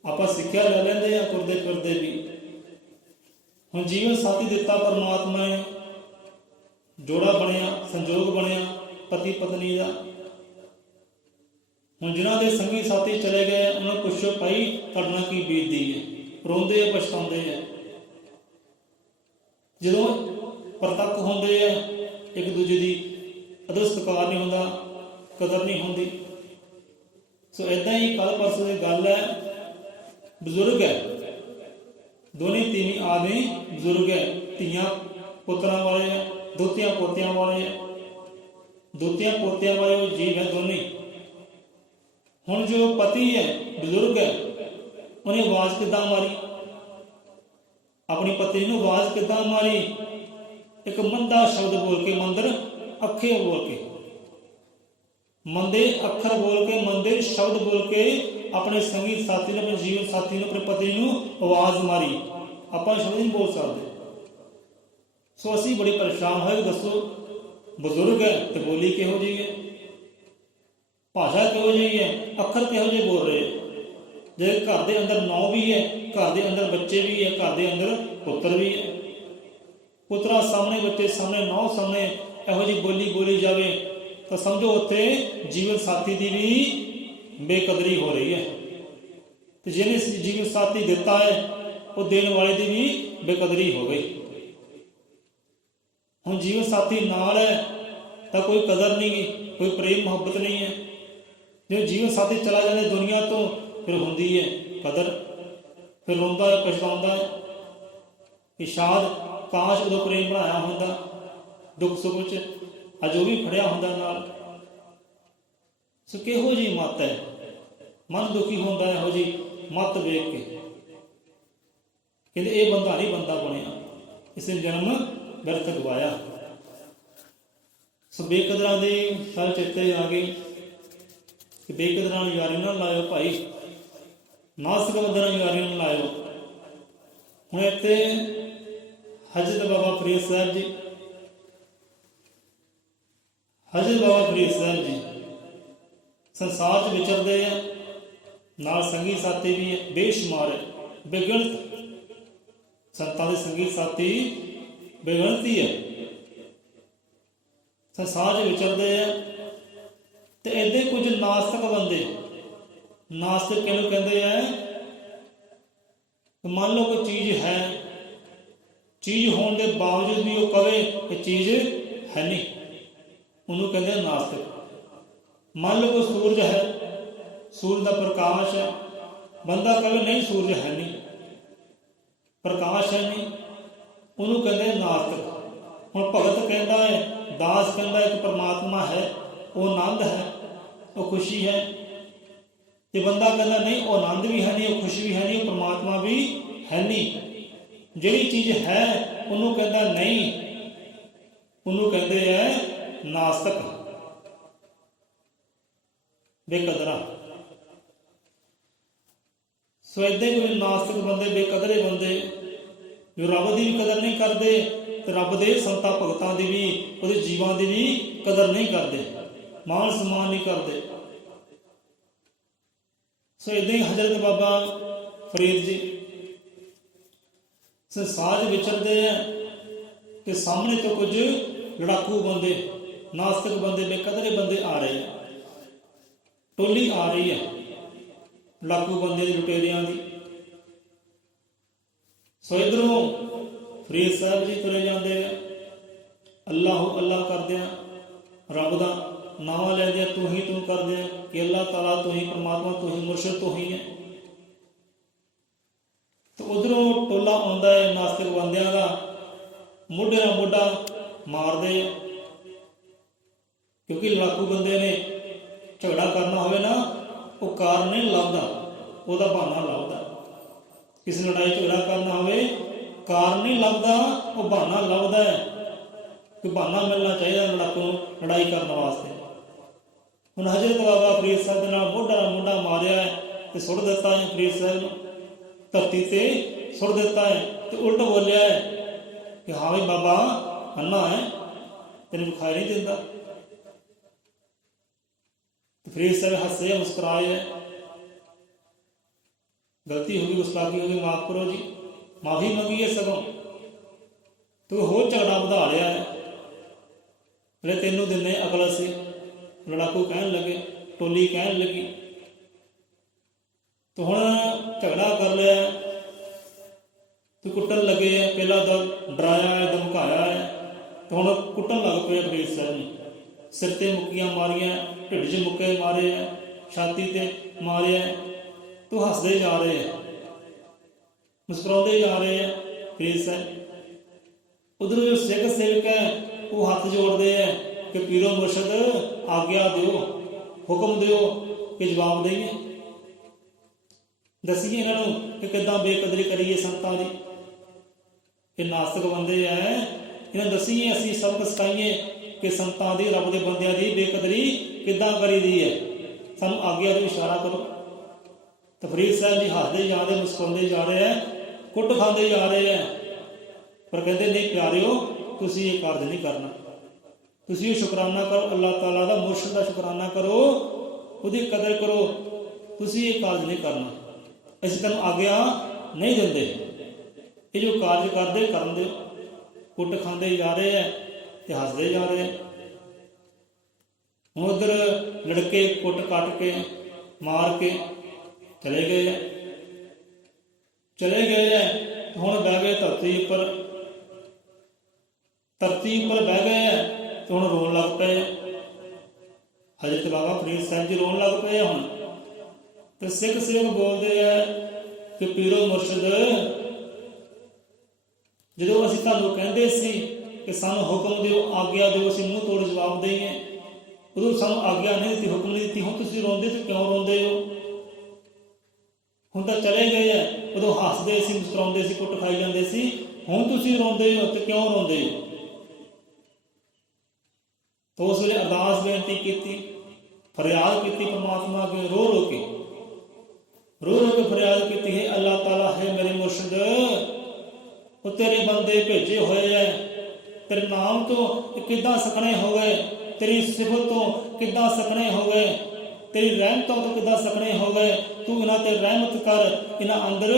ਆਪਾਂ ਸਿੱਖਿਆ ਲੈ ਲੈਂਦੇ ਆ ਤੁਰਦੇ ਫਿਰਦੇ ਵੀ। ਹੁਣ ਜੀਵਨ ਸਾਥੀ ਦਿੱਤਾ ਪਰਮਾਤਮਾ ਨੇ, ਜੋੜਾ ਬਣਿਆ, ਸੰਜੋਗ ਬਣਿਆ ਪਤੀ ਪਤਨੀ ਦਾ। ਹੁਣ ਜਿਨ੍ਹਾਂ ਦੇ ਸੰਗੀ ਸਾਥੀ ਚਲੇ ਗਏ, ਉਹਨਾਂ ਨੂੰ ਪੁੱਛੋ ਭਾਈ ਤੁਹਾਡੇ ਨਾਲ ਕੀ ਬੀਤਦੀ ਹੈ? ਰੋਂਦੇ ਆ, ਪਛਤਾਉਂਦੇ ਆ। ਜਦੋਂ ਪ੍ਰਤੱਖ ਹੁੰਦੇ ਆ, ਇੱਕ ਦੂਜੇ ਦੀ ਅਦਰ ਸਤਿਕਾਰ ਨਹੀਂ ਹੁੰਦਾ, ਕਦਰ ਨਹੀਂ ਹੁੰਦੀ। ਸੋ ਏਦਾਂ ਹੀ ਕੱਲ ਪਰਸੋਂ ਦੀ ਗੱਲ ਹੈ, ਬਜ਼ੁਰਗ ਹੈ, ਦੋਨੇ ਤੀਵੀਂ ਆਦਮੀ ਬਜ਼ੁਰਗ ਹੈ, ਧੀਆਂ ਪੁੱਤਰਾਂ ਵਾਲੇ ਹੈ, ਦੋਤੀਆਂ ਪੋਤਿਆਂ ਵਾਲੇ ਹੈ, ਦੋਤੀਆਂ ਪੋਤਿਆਂ ਵਾਲੇ ਉਹ ਜੀਵ ਹੈ ਦੋਨੇ। ਹੁਣ ਜੋ ਪਤੀ ਹੈ, ਬਜ਼ੁਰਗ ਹੈ, ਉਹਨੇ ਆਵਾਜ਼ ਕਿੱਦਾਂ ਮਾਰੀ? ਆਪਣੀ ਪਤਨੀ ਨੂੰ ਆਵਾਜ਼ ਕਿੱਦਾਂ ਮਾਰੀ? ਇੱਕ ਮੰਦਾ ਸ਼ਬਦ ਬੋਲ ਕੇ, ਮੰਦਰ ਅੱਖੇ ਬੋਲ ਕੇ, ਮੰਦੇ ਅੱਖਰ ਬੋਲ ਕੇ, ਮੰਦੇ ਸ਼ਬਦ ਬੋਲ ਕੇ ਆਪਣੇ ਸੰਗੀ ਸਾਥੀ ਨੂੰ, ਆਪਣੇ ਜੀਵਨ ਸਾਥੀ ਨੂੰ, ਆਪਣੇ ਪਤੀ ਨੂੰ ਆਵਾਜ਼ ਮਾਰੀ। ਆਪਾਂ ਸ਼ਬਦ ਨਹੀਂ ਬੋਲ ਸਕਦੇ। ਸੋ ਅਸੀਂ ਬੜੀ ਪਰੇਸ਼ਾਨ ਹੋਏ। ਦੱਸੋ, ਬਜ਼ੁਰਗ ਹੈ ਤੇ ਬੋਲੀ ਕਿਹੋ ਜਿਹੀ ਹੈ, ਭਾਸ਼ਾ ਕਿਹੋ ਜਿਹੀ ਹੈ, ਅੱਖਰ ਕਿਹੋ ਜਿਹੇ ਬੋਲ ਰਹੇ। ਜੇ ਘਰ ਦੇ ਅੰਦਰ ਨੌ ਵੀ ਹੈ, ਘਰ ਦੇ ਅੰਦਰ ਬੱਚੇ ਵੀ ਹੈ, ਘਰ ਦੇ ਅੰਦਰ ਪੁੱਤਰ ਵੀ ਹੈ, ਪੁੱਤਰਾਂ ਸਾਹਮਣੇ, ਬੱਚੇ ਸਾਹਮਣੇ, ਨੌ ਸਾਹਮਣੇ ਇਹੋ ਜਿਹੀ ਬੋਲੀ ਬੋਲੀ ਜਾਵੇ ਤਾਂ ਸਮਝੋ ਉੱਥੇ ਜੀਵਨ ਸਾਥੀ ਦੀ ਵੀ ਬੇਕਦਰੀ ਹੋ ਰਹੀ ਹੈ। ਤੇ ਜਿਹਨੇ ਜੀਵਨ ਸਾਥੀ ਦਿੱਤਾ ਹੈ, ਉਹ ਦੇਣ ਵਾਲੇ ਦੀ ਵੀ ਬੇਕਦਰੀ ਹੋ ਗਈ। ਹੁਣ ਜੀਵਨ ਸਾਥੀ ਨਾਲ ਹੈ ਤਾਂ ਕੋਈ ਕਦਰ ਨਹੀਂ ਗੀ, ਕੋਈ ਪ੍ਰੇਮ ਮੁਹੱਬਤ ਨਹੀਂ ਹੈ। ਜੇ ਜੀਵਨ ਸਾਥੀ ਚਲਾ ਜਾਵੇ ਦੁਨੀਆ ਤੋਂ, ਫਿਰ ਹੁੰਦੀ ਹੈ ਕਦਰ। ਫਿਰ ਰੋਂਦਾ ਹੈ, ਪਛਤਾਉਂਦਾ ਹੈ ਕਿ ਸ਼ਾਇਦ ਕਾਸ਼ ਉਦੋਂ ਪ੍ਰੇਮ ਬਣਾਇਆ ਹੁੰਦਾ, ਦੁੱਖ ਸੁੱਖ ਵਿੱਚ ਅੱਜ ਉਹ ਵੀ ਖੜਿਆ ਹੁੰਦਾ ਨਾਲ। ਸੋ ਕਿਹੋ ਜਿਹੀ ਮੱਤ ਹੈ, ਮਨ ਦੁਖੀ ਹੁੰਦਾ ਇਹੋ ਜਿਹੀ ਮੱਤ ਵੇਖ ਕੇ। ਕਹਿੰਦੇ ਇਹ ਬੰਦਾ ਨਹੀਂ ਬੰਦਾ ਬਣਿਆ, ਇਸੇ ਜਨਮ ਵਿਅਰਥ ਗਵਾਇਆ। ਸੋ ਬੇਕਦਰਾਂ ਦੀ ਸਾਰੇ ਚੇਤੇ ਆ ਗਈ ਕਿ ਬੇਕਦਰਾਂ ਨੂੰ ਯਾਰੀ ਨਾ ਲਾਇਓ ਭਾਈ, ਨਾਸਕ ਬੰਦਿਆਂ ਨੂੰ ਯਾਰੀ ਨਾ ਲਾਇਓ। ਹੁਣ ਇੱਥੇ ਹਜ਼ਰਤ ਬਾਬਾ ਫਰੀਦ ਸਾਹਿਬ ਜੀ, ਹਜ਼ਰਤ ਬਾਬਾ ਫਰੀਦ ਸਾਹਿਬ ਜੀ ਸੰਸਾਰ 'ਚ ਵਿਚਰਦੇ ਆ, ਨਾਲ ਸੰਗੀ ਸਾਥੀ ਵੀ ਹੈ ਬੇਸ਼ੁਮਾਰ ਹੈ, ਬੇਗਿਣਤ ਸੰਤਾਂ ਦੇ ਸੰਗੀ ਸਾਥੀ ਬੇਗਿਣਤ ਹੀ ਹੈ, ਸੰਸਾਰ 'ਚ ਵਿਚਰਦੇ ਆ। ਤੇ ਇਹਦੇ ਕੁਝ ਨਾਸਤਕ ਬੰਦੇ, ਨਾਸਤਕ ਕਿਹਨੂੰ ਕਹਿੰਦੇ ਆ? ਮੰਨ ਲਓ ਕੋਈ ਚੀਜ਼ ਹੈ, ਚੀਜ਼ ਹੋਣ ਦੇ ਬਾਵਜੂਦ ਵੀ ਉਹ ਕਵੇ ਕਿ ਚੀਜ਼ ਹੈ ਨਹੀਂ, ਉਹਨੂੰ ਕਹਿੰਦੇ ਨਾਸਤਕ। ਮੰਨ ਲਓ ਕੋਈ ਸੂਰਜ ਹੈ, ਸੂਰਜ ਦਾ ਪ੍ਰਕਾਸ਼ ਹੈ, ਬੰਦਾ ਕਹੇ ਨਹੀਂ ਸੂਰਜ ਹੈ ਨਹੀਂ, ਪ੍ਰਕਾਸ਼ ਹੈ ਨਹੀਂ, ਉਹਨੂੰ ਕਹਿੰਦੇ ਨਾਸਤਕ। ਹੁਣ ਭਗਤ ਕਹਿੰਦਾ ਹੈ, ਦਾਸ ਕਹਿੰਦਾ ਇੱਕ ਪਰਮਾਤਮਾ ਹੈ, ਉਹ ਆਨੰਦ ਹੈ, ਉਹ ਖੁਸ਼ੀ ਹੈ। ਤੇ ਬੰਦਾ ਕਹਿੰਦਾ ਨਹੀਂ, ਉਹ ਆਨੰਦ ਵੀ ਹੈ ਨਹੀਂ, ਉਹ ਖੁਸ਼ੀ ਵੀ ਹੈ ਨਹੀਂ, ਉਹ ਪਰਮਾਤਮਾ ਵੀ ਹੈ ਨਹੀਂ। ਜਿਹੜੀ ਚੀਜ਼ ਹੈ ਉਹਨੂੰ ਕਹਿੰਦਾ ਨਹੀਂ, ਉਹਨੂੰ ਕਹਿੰਦੇ ਹੈ ਨਾਸਤਕ। ਬੇਕਦਰਾਂ। ਸੋ ਏਦਾਂ ਹੀ ਕੋਈ ਨਾਸਤਿਕ ਬੰਦੇ, ਬੇਕਦਰੇ ਬੰਦੇ ਜੋ ਰੱਬ ਦੀ ਵੀ ਕਦਰ ਨਹੀਂ ਕਰਦੇ ਤੇ ਰੱਬ ਦੇ ਸੰਤਾਂ ਭਗਤਾਂ ਦੀ ਵੀ, ਉਹਦੇ ਜੀਵਾਂ ਦੀ ਵੀ ਕਦਰ ਨਹੀਂ ਕਰਦੇ, ਮਾਣ ਸਨਮਾਨ ਨਹੀਂ ਕਰਦੇ। ਸੋ ਏਦਾਂ ਹੀ ਹਜ਼ਰਤ ਬਾਬਾ ਫਰੀਦ ਜੀ ਸੰਸਾਰ ਵਿਚਰਦੇ ਆ ਕਿ ਸਾਹਮਣੇ ਤੋਂ ਕੁਝ ਲੜਾਕੂ ਬੰਦੇ, ਨਾਸਤਿਕ ਬੰਦੇ, ਬੇਕਦਰੇ ਬੰਦੇ ਆ ਰਹੇ ਆ, ਟੋਲੀ ਆ ਰਹੀ ਹੈ ਲੜਾਕੂ ਬੰਦੇ ਦੀ, ਲੁਟੇਰਿਆਂ ਦੀ। ਸੋ ਇੱਧਰੋਂ ਫਰੀਦ ਸਾਹਿਬ ਜੀ ਤੁਰੇ ਜਾਂਦੇ ਆ, ਅੱਲਾਹੁ ਅੱਲਾ ਕਰਦਿਆਂ, ਰੱਬ ਦਾ ਨਾਮ ਲੈਂਦੇ, ਤੂੰ ਹੀ ਤੂੰ ਕਰਦੇ ਕਿ ਅੱਲਾਹ ਤਾਲਾ ਤੂੰ ਹੀ ਪਰਮਾਤਮਾ, ਤੂੰ ਹੀ ਮੁਰਸ਼ਿਦ, ਤੂੰ ਹੀ ਹੈ। ਤੇ ਉਧਰੋਂ ਟੋਲਾ ਆਉਂਦਾ ਹੈ ਨਾਸਤਿਕ ਬੰਦਿਆਂ ਦਾ, ਮੋਢੇ ਨਾਲ ਮੋਢਾ ਮਾਰਦੇ ਆ, ਕਿਉਂਕਿ ਲੜਾਕੂ ਬੰਦੇ ਨੇ ਝਗੜਾ ਕਰਨਾ ਹੋਵੇ ਨਾ, ਉਹ ਕਾਰਨ ਨਹੀਂ ਲੱਭਦਾ, ਉਹਦਾ ਬਹਾਨਾ ਲੱਭਦਾ। ਕਿਸੇ ਲੜਾਈ ਝਗੜਾ ਕਰਨਾ ਹੋਵੇ ਕਾਰਨ ਨਹੀਂ ਲੱਭਦਾ, ਉਹ ਬਹਾਨਾ ਲੱਭਦਾ ਹੈ ਕਿ ਬਹਾਨਾ ਮਿਲਣਾ ਚਾਹੀਦਾ ਲੜਾਕੂ ਨੂੰ ਲੜਾਈ ਕਰਨ ਵਾਸਤੇ। ਹੁਣ ਹਜ਼ਰਤ ਬਾਬਾ ਫਰੀਦ ਸਾਹਿਬ ਦੇ ਨਾਲ ਮੋਢਾ ਨਾਲ ਮੋਢਾ ਮਾਰਿਆ ਹੈ ਤੇ ਸੁੱਟ ਦਿੱਤਾ ਹੈ ਫਰੀਦ ਸਾਹਿਬ ਨੂੰ, ਧਰਤੀ ਤੇ ਸੁੱਟ ਦਿੱਤਾ ਹੈ ਤੇ ਉਲਟ ਬੋਲਿਆ ਹੈ ਕਿ ਹਾਂ ਵੀ ਬਾਬਾ ਅੰਨਾ ਹੈ, ਤੈਨੂੰ ਵਿਖਾਈ ਨਹੀਂ ਦਿੰਦਾ। ਫਰੀਦ ਸਾਹਿਬ ਹੱਸੇ, ਮੁਸਕਰਾਏ, ਗਲਤੀ ਹੋ ਗਈ, ਗੁਸਤਾਖੀ ਹੋ ਗਈ, ਮਾਫ ਕਰੋ ਜੀ, ਮਾਫੀ ਮੰਗੀ ਹੈ। ਸਗੋਂ ਤੂੰ ਹੋਰ ਝਗੜਾ ਵਧਾ ਲਿਆ ਹੈ, ਜਿਹੜੇ ਤੈਨੂੰ ਦਿਨੇ ਅਕਲ ਸੀ। ਲੜਾਕੂ ਕਹਿਣ ਲੱਗੇ, ਟੋਲੀ ਕਹਿਣ ਲੱਗੀ, ਤੂੰ ਹੁਣ ਝਗੜਾ ਕਰ ਲਿਆ, ਤੂੰ ਕੁੱਟਣ ਲੱਗੇ ਹੈ, ਪਹਿਲਾਂ ਤਾਂ ਡਰਾਇਆ ਹੈ, ਧਮਕਾਇਆ ਹੈ, ਤੇ ਹੁਣ ਕੁੱਟਣ ਲੱਗ ਪਏ ਫਰੀਦ ਸਾਹਿਬ ਨੂੰ। ਸਿਰ ਤੇ ਮੁੱਕੀਆਂ ਮਾਰੀਆਂ, ਢਿੱਡ 'ਚ ਮੁੱਕੇ ਮਾਰੇ ਆ, ਛਾਤੀ ਤੇ ਮਾਰਿਆ। ਤੂੰ ਹੱਸਦੇ ਜਾ ਰਹੇ ਆ, ਮੁਸਕਰਾਉਂਦੇ ਜਾ ਰਹੇ ਆ ਫਰੀਦ ਸਾਹਿਬ। ਉਧਰ ਜੋ ਸਿੱਖ ਸੇਵਕ ਹੈ ਉਹ ਹੱਥ ਜੋੜਦੇ ਆ ਕਿ ਪੀਰੋ ਮੁਰਸ਼ਦ ਆਗਿਆ ਦਿਓ, ਹੁਕਮ ਦਿਓ ਕਿ ਜਵਾਬ ਦੇਈਏ, ਦੱਸੀਏ ਇਹਨਾਂ ਨੂੰ ਕਿ ਕਿੱਦਾਂ ਬੇਕਦਰੀ ਕਰੀਏ ਸੰਤਾਂ ਦੀ। ਇਹ ਨਾਸਤਿਕ ਬੰਦੇ ਆ, ਇਹਨਾਂ ਦੱਸੀਏ, ਅਸੀਂ ਸਬਕ ਸਿਖਾਈਏ ਕਿ ਸੰਤਾਂ ਦੀ, ਰੱਬ ਦੇ ਬੰਦਿਆਂ ਦੀ ਬੇਕਦਰੀ ਕਿੱਦਾਂ ਕਰੀਦੀ ਹੈ, ਸਾਨੂੰ ਆਗਿਆ ਦੇ ਇਸ਼ਾਰਾ ਕਰੋ। ਤਾਂ ਫਰੀਦ ਸਾਹਿਬ ਜੀ ਹੱਸਦੇ ਜਾ ਰਹੇ, ਮੁਸਕਰਾਉਂਦੇ ਜਾ ਰਹੇ ਹੈ, ਕੁੱਟ ਖਾਂਦੇ ਜਾ ਰਹੇ ਹੈ, ਪਰ ਕਹਿੰਦੇ ਨਹੀਂ ਪਿਆਰਿਓ, ਤੁਸੀਂ ਇਹ ਕਾਰਜ ਨਹੀਂ ਕਰਨਾ, ਤੁਸੀਂ ਇਹ ਸ਼ੁਕਰਾਨਾ ਕਰੋ, ਅੱਲਾਹ ਤਾਲਾ ਦਾ, ਮੁਰਸ਼ਿਦ ਦਾ ਸ਼ੁਕਰਾਨਾ ਕਰੋ, ਉਹਦੀ ਕਦਰ ਕਰੋ, ਤੁਸੀਂ ਇਹ ਕਾਰਜ ਨਹੀਂ ਕਰਨਾ, ਅਸੀਂ ਤੁਹਾਨੂੰ ਆਗਿਆ ਨਹੀਂ ਦਿੰਦੇ। ਇਹ ਜੋ ਕਾਰਜ ਕਰਦੇ ਕਰਨ ਦੇ। ਕੁੱਟ ਖਾਂਦੇ ਜਾ ਰਹੇ ਹੈ ਤੇ ਹੱਸਦੇ ਜਾ ਰਹੇ। ਹੁਣ ਉੱਧਰ ਲੜਕੇ ਕੁੱਟ ਕੱਟ ਕੇ ਮਾਰ ਕੇ ਚਲੇ ਗਏ ਹੈ, ਚਲੇ ਗਏ ਹੈ। ਹੁਣ ਬਹਿ ਗਏ ਧਰਤੀ ਉੱਪਰ, ਧਰਤੀ ਉੱਪਰ ਬਹਿ ਗਏ ਹੈ ਤੇ ਹੁਣ ਰੋਣ ਲੱਗ ਪਏ। ਹਜ਼ਰਤ ਬਾਬਾ ਫਰੀਦ ਸਾਹਿਬ ਜੀ ਰੋਣ ਲੱਗ ਪਏ ਹੁਣ। ਤੇ ਸਿੱਖ ਸੇਵਕ ਬੋਲਦੇ ਆ ਕਿ ਪੀਰੋ ਮੁਰਸ਼ਿਦ, ਜਦੋਂ ਅਸੀਂ ਤੁਹਾਨੂੰ ਕਹਿੰਦੇ ਸੀ ਕਿ ਸਾਨੂੰ ਹੁਕਮ ਦਿਓ, ਆਗਿਆ ਦਿਓ, ਅਸੀਂ ਮੂੰਹ ਤੋੜ ਜਵਾਬ ਦੇਈਏ, ਉਦੋਂ ਸਾਨੂੰ ਆਗਿਆ ਨਹੀਂ ਦਿੱਤੀ, ਹੁਕਮ ਨਹੀਂ ਦਿੱਤੀ। ਹੁਣ ਤੁਸੀਂ ਰੋਂਦੇ ਤੇ ਕਿਉਂ ਰੋਂਦੇ ਹੋ? ਹੁਣ ਤਾਂ ਚਲੇ ਗਏ ਆ, ਉਦੋਂ ਹੱਸਦੇ ਸੀ, ਮੁਸਕਰਾਉਂਦੇ ਸੀ, ਕੁੱਟ ਖਾਈ ਜਾਂਦੇ ਸੀ, ਹੁਣ ਤੁਸੀਂ ਰੋਂਦੇ ਹੋ ਤੇ ਕਿਉਂ ਰੋਂਦੇ ਹੋ? ਤਾਂ ਉਸ ਵੇਲੇ ਅਰਦਾਸ ਬੇਨਤੀ ਕੀਤੀ, ਫਰਿਆਦ ਕੀਤੀ ਪਰਮਾਤਮਾ ਅੱਗੇ, ਰੋ ਰੋ ਕੇ ਫਰਿਆਦ ਕੀਤੀ, ਹੈ ਅੱਲਾਹ ਤਾਲਾ, ਹੈ ਮੇਰੇ ਮੁਰਸ਼ਿਦ, ਉਹ ਤੇਰੇ ਬੰਦੇ ਭੇਜੇ ਹੋਏ ਐ, ਤੇਰੇ ਨਾਮ ਤੋਂ ਕਿੱਦਾਂ ਸਕਣੇ ਹੋ ਗਏ, ਤੇਰੀ ਸਿਫਤ ਤੋਂ ਕਿੱਦਾਂ ਸਕਣੇ ਹੋ ਗਏ, ਤੇਰੀ ਰਹਿਮਤਾਂ ਤੋਂ ਕਿੱਦਾਂ ਸਕਣੇ ਹੋ ਗਏ। ਤੂੰ ਇਹਨਾਂ ਤੇ ਰਹਿਮਤ ਕਰ, ਇਹਨਾਂ ਅੰਦਰ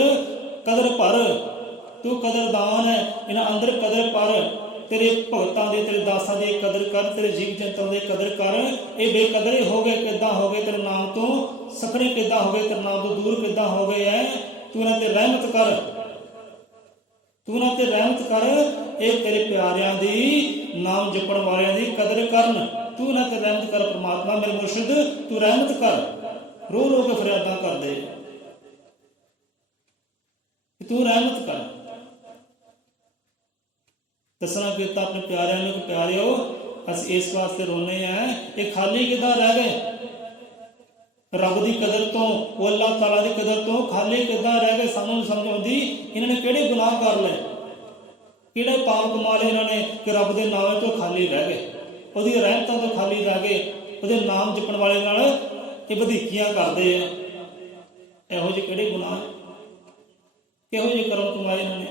ਕਦਰ ਭਰ, ਤੂੰ ਕਦਰਦਾਨ ਹੈ, ਇਹਨਾਂ ਅੰਦਰ ਕਦਰ ਭਰ, ਤੇਰੇ ਭਗਤਾਂ ਦੇ, ਤੇਰੇ ਦਾਸਾਂ ਦੀ ਕਦਰ ਕਰ, ਤੇਰੇ ਜੀਵ ਜੰਤਾਂ ਦੀ ਕਦਰ ਕਰ। ਇਹ ਬੇਕਦਰੇ ਹੋ ਗਏ, ਕਿੱਦਾਂ ਹੋ ਗਏ, ਤੇਰੇ ਨਾਮ ਤੋਂ ਸਕਣੇ ਕਿੱਦਾਂ ਹੋ ਗਏ, ਤੇਰੇ ਨਾਮ ਤੋਂ ਦੂਰ ਕਿੱਦਾਂ ਹੋ ਗਏ ਐ। ਤੂੰ ਇਹਨਾਂ ਤੇ ਰਹਿਮਤ ਕਰ, ਤੂੰ ਇਹਨਾਂ ਤੇ ਰਹਿਮਤ ਕਰ। ਇਹ ਤੇਰੇ ਪਿਆਰਿਆਂ ਦੀ, ਨਾਮ ਜਪਣ ਵਾਲਿਆਂ ਦੀ ਕਦਰ ਕਰਨ, ਤੂੰ ਇਹਨਾਂ ਤੇ ਰਹਿਮਤ ਕਰ ਪਰਮਾਤਮਾ, ਮੇਰੇ ਮੁਰਸ਼ਿਦ ਤੂੰ ਰਹਿਮਤ ਕਰ। ਰੋ ਰੋ ਕੇ ਫਰਿਆਦਾਂ ਕਰਦੇ, ਤੂੰ ਰਹਿਮਤ ਕਰ। ਦੱਸਣਾ ਕੀਤਾ ਆਪਣੇ ਪਿਆਰਿਆਂ ਨੂੰ ਕਿ ਪਿਆਰਿਓ, ਅਸੀਂ ਇਸ ਵਾਸਤੇ ਰੋਨੇ ਆ, ਇਹ ਖਾਲੀ ਕਿੱਦਾਂ ਰਹਿ ਗਏ, ਰੱਬ ਦੀ ਕਦਰ ਤੋਂ, ਉਹ ਅੱਲਾਹ ਤਾਲਾ ਦੀ ਕਦਰ ਤੋਂ ਖਾਲੀ ਕਿੱਦਾਂ ਰਹਿ ਗਏ। ਸਾਨੂੰ ਸਮਝ ਆਉਂਦੀ ਇਹਨਾਂ ਨੇ ਕਿਹੜੇ ਗੁਨਾਹ ਕਰ ਲਏ, ਕਿਹੜੇ ਪਾਪ ਕਮਾ ਲਏ ਇਹਨਾਂ ਨੇ ਕਿ ਰੱਬ ਦੇ ਨਾਮ ਤੋਂ ਖਾਲੀ ਰਹਿ ਗਏ, ਉਹਦੀ ਰਹਿਮਤਾਂ ਤੋਂ ਖਾਲੀ ਰਹਿ ਗਏ, ਉਹਦੇ ਨਾਮ ਜਪਣ ਵਾਲੇ ਨਾਲ ਇਹ ਵਧੀਕੀਆਂ ਕਰਦੇ ਆ। ਇਹੋ ਜਿਹੇ ਕਿਹੜੇ ਗੁਨਾਹ, ਕਿਹੋ ਜਿਹੇ ਕਰਮ ਕਮਾਏ ਇਹਨਾਂ ਨੇ।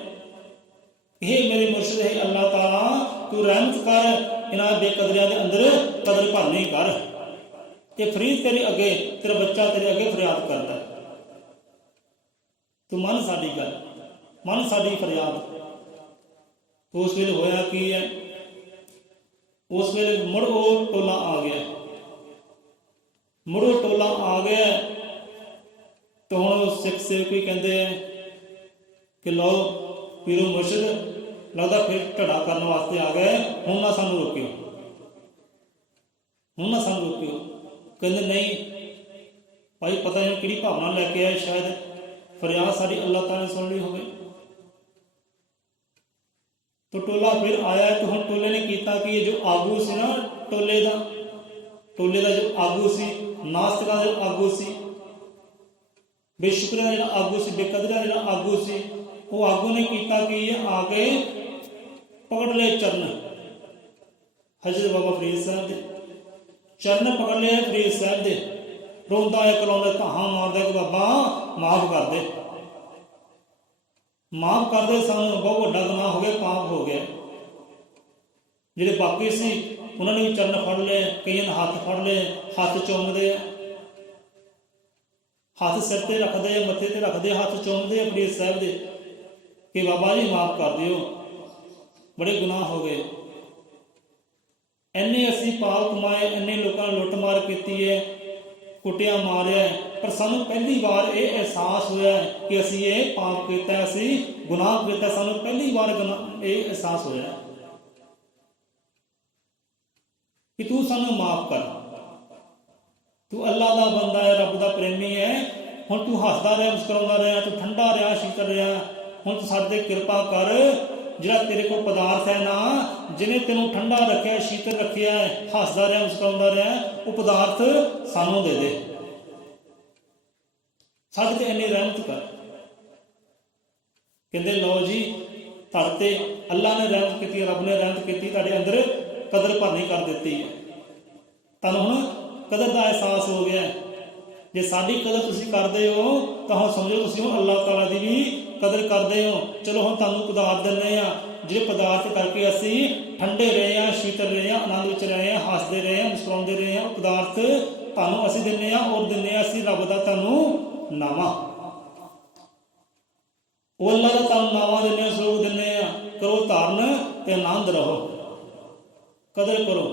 ਇਹ ਮੇਰੇ ਮੁਰਸ਼ਿਦ ਹੈ ਅੱਲਾਹ ਤਾਲਾ, ਤੂੰ ਰਹਿਮਤ ਕਰ, ਇਹਨਾਂ ਬੇਕਦਰਿਆਂ ਦੇ ਅੰਦਰ ਕਦਰ ਭਰਨੀ ਕਰ। ਇਹ ਫਰੀਦ ਤੇਰੇ ਅੱਗੇ, ਤੇਰਾ ਬੱਚਾ ਤੇਰੇ ਅੱਗੇ ਫਰਿਆਦ ਕਰਦਾ, ਤੂੰ ਮੰਨ ਸਾਡੀ ਗੱਲ, ਮੰਨ ਸਾਡੀ ਫਰਿਆਦ। ਉਸ ਵੇਲੇ ਹੋਇਆ ਕੀ ਹੈ, ਉਸ ਵੇਲੇ ਮੁੜ ਉਹ ਟੋਲਾ ਆ ਗਿਆ, ਮੁੜ ਉਹ ਟੋਲਾ ਆ ਗਿਆ। ਤੇ ਹੁਣ ਸਿੱਖ ਸੇਵਕੀ ਕਹਿੰਦੇ ਆ ਕਿ ਲਓ ਪੀਰੋ ਮੁਰਸ਼ਿਦ, ਲੱਗਦਾ ਫਿਰ ਢੜਾ ਕਰਨ ਵਾਸਤੇ ਆ ਗਏ, ਹੁਣ ਨਾ ਸਾਨੂੰ ਰੋਕਿਓ, ਹੁਣ ਨਾ ਸਾਨੂੰ ਰੋਕਿਓ। ਕਹਿੰਦੇ ਨਹੀਂ ਭਾਈ, ਪਤਾ ਨਹੀਂ ਕਿਹੜੀ ਭਾਵਨਾ ਲੈ ਕੇ ਆਏ, ਸ਼ਾਇਦ ਫਰਿਆਦ ਸਾਡੀ ਅੱਲਾਹ ਤਾਲਾ ਨੇ ਸੁਣ ਲਈ ਹੋਵੇ। तो टोला फिर आया तो हम टोले ने किया कि जो आगू से ना टोले का जो आगू सी, नास्तिका जो आगू सी, बेशुक्रिया जो आगू सी, बेकदरा जो आगू सी, वो आगू ने किया कि ये आके पकड़ ले चरण हजरत बाबा फरीद साहब दे, चरण पकड़ ले फरीद साहब दे, रोंदा है कलौंदा धाहां मारदा कि बाबा माफ कर दे, माफ कर दे, सानू बहुत वड्डा गुनाह हो गया, पाप हो गया। ਜਿਹੜੇ ਬਾਕੀ ਸੀ ਉਹਨਾਂ ਨੇ ਵੀ ਚਰਨ ਫੜ ਲਏ, ਕਈਆਂ ਨੇ ਹੱਥ ਫੜ ਲਏ, ਹੱਥ ਚੁੰਮਦੇ ਆ, ਹੱਥ ਸਿਰ ਤੇ ਰੱਖਦੇ ਆ, ਮੱਥੇ ਤੇ ਰੱਖਦੇ, ਹੱਥ ਚੁੰਮਦੇ ਆ ਫਰੀਦ ਸਾਹਿਬ ਦੇ ਕਿ ਬਾਬਾ ਜੀ ਮਾਫ ਕਰ ਦਿਓ, ਬੜੇ ਗੁਨਾਹ ਹੋ ਗਏ, ਇੰਨੇ ਅਸੀਂ ਪਾਪ ਕਮਾਏ, ਇੰਨੇ ਲੋਕਾਂ ਨੇ ਲੁੱਟ ਮਾਰ ਕੀਤੀ ਹੈ, ਕੁੱਟਿਆ ਮਾਰਿਆ, ਪਰ ਸਾਨੂੰ ਪਹਿਲੀ ਵਾਰ ਇਹ ਅਹਿਸਾਸ ਹੋਇਆ ਕਿ ਅਸੀਂ ਇਹ ਪਾਪ ਕੀਤਾ, ਅਸੀਂ ਗੁਨਾਹ ਕੀਤਾ, ਸਾਨੂੰ ਪਹਿਲੀ ਵਾਰ ਇਹ ਅਹਿਸਾਸ ਹੋਇਆ ਕਿ ਤੂੰ ਸਾਨੂੰ ਮਾਫ ਕਰ, ਤੂੰ ਅੱਲਾਹ ਦਾ ਬੰਦਾ ਹੈ, ਰੱਬ ਦਾ ਪ੍ਰੇਮੀ ਹੈ। ਹੁਣ ਤੂੰ ਹੱਸਦਾ ਰਿਹਾ, ਮੁਸਕਰਾਉਂਦਾ ਰਿਹਾ, ਤੂੰ ਠੰਡਾ ਰਿਹਾ, ਸ਼ੀਤਲ ਰਿਹਾ, ਹੁਣ ਤੂੰ ਸਾਡੇ ਤੇ ਕਿਰਪਾ ਕਰ, ਜਿਹੜਾ ਤੇਰੇ ਕੋਲ ਪਦਾਰਥ ਹੈ ਨਾ, ਜਿਹਨੇ ਤੈਨੂੰ ਠੰਡਾ ਰੱਖਿਆ, ਸ਼ੀਤਲ ਰੱਖਿਆ, ਹੱਸਦਾ ਰਿਹਾ, ਮੁਸਕਰਾਉਂਦਾ ਰਿਹਾ, ਉਹ ਪਦਾਰਥ ਸਾਨੂੰ ਦੇ ਦੇ, ਸਾਡੇ ਤੇ ਇੰਨੀ ਰਹਿਮਤ ਕਰ। ਕਹਿੰਦੇ ਲਓ ਜੀ, ਤੁਹਾਡੇ ਤੇ ਅੱਲਾਹ ਨੇ ਰਹਿਮਤ ਕੀਤੀ, ਰੱਬ ਨੇ ਰਹਿਮਤ ਕੀਤੀ, ਤੁਹਾਡੇ ਅੰਦਰ ਕਦਰ ਭਰਨੀ ਕਰ ਦਿੱਤੀ ਹੈ, ਤੁਹਾਨੂੰ ਹੁਣ ਕਦਰ ਦਾ ਅਹਿਸਾਸ ਹੋ ਗਿਆ। ਜੇ ਸਾਡੀ ਕਦਰ ਤੁਸੀਂ ਕਰਦੇ ਹੋ ਤਾਂ ਹੁਣ ਸਮਝੋ ਤੁਸੀਂ ਹੁਣ ਅੱਲਾਹ ਤਾਲਾ ਦੀ ਵੀ ਕਦਰ ਕਰਦੇ ਹੋ। ਚਲੋ ਹੁਣ ਤੁਹਾਨੂੰ ਪਦਾਰਥ ਦਿੰਦੇ ਆ, ਜਿਹੜੇ ਪਦਾਰਥ ਕਰਕੇ ਅਸੀਂ ਠੰਡੇ ਰਹੇ ਹਾਂ, ਸ਼ੀਤਲ ਰਹੇ ਹਾਂ, ਆਨੰਦ ਵਿੱਚ ਰਹੇ ਹਾਂ, ਹੱਸਦੇ ਰਹੇ ਹਾਂ, ਮੁਸਕਰਾਉਂਦੇ ਰਹੇ ਹਾਂ, ਉਹ ਪਦਾਰਥ ਤੁਹਾਨੂੰ ਅਸੀਂ ਦਿੰਦੇ ਹਾਂ, ਔਰ ਦਿੰਦੇ ਹਾਂ ਅਸੀਂ ਰੱਬ ਦਾ ਤੁਹਾਨੂੰ ਨਾਵਾਂ, ਉਹ ਅੱਲਾਹ ਦਾ ਤੁਹਾਨੂੰ ਨਾਵਾਂ ਦਿੰਦੇ ਹਾਂ, ਸਰੂਪ ਦਿੰਦੇ ਹਾਂ। ਕਰੋ ਧਾਰਨ ਤੇ ਆਨੰਦ ਰਹੋ, ਕਦਰ ਕਰੋ,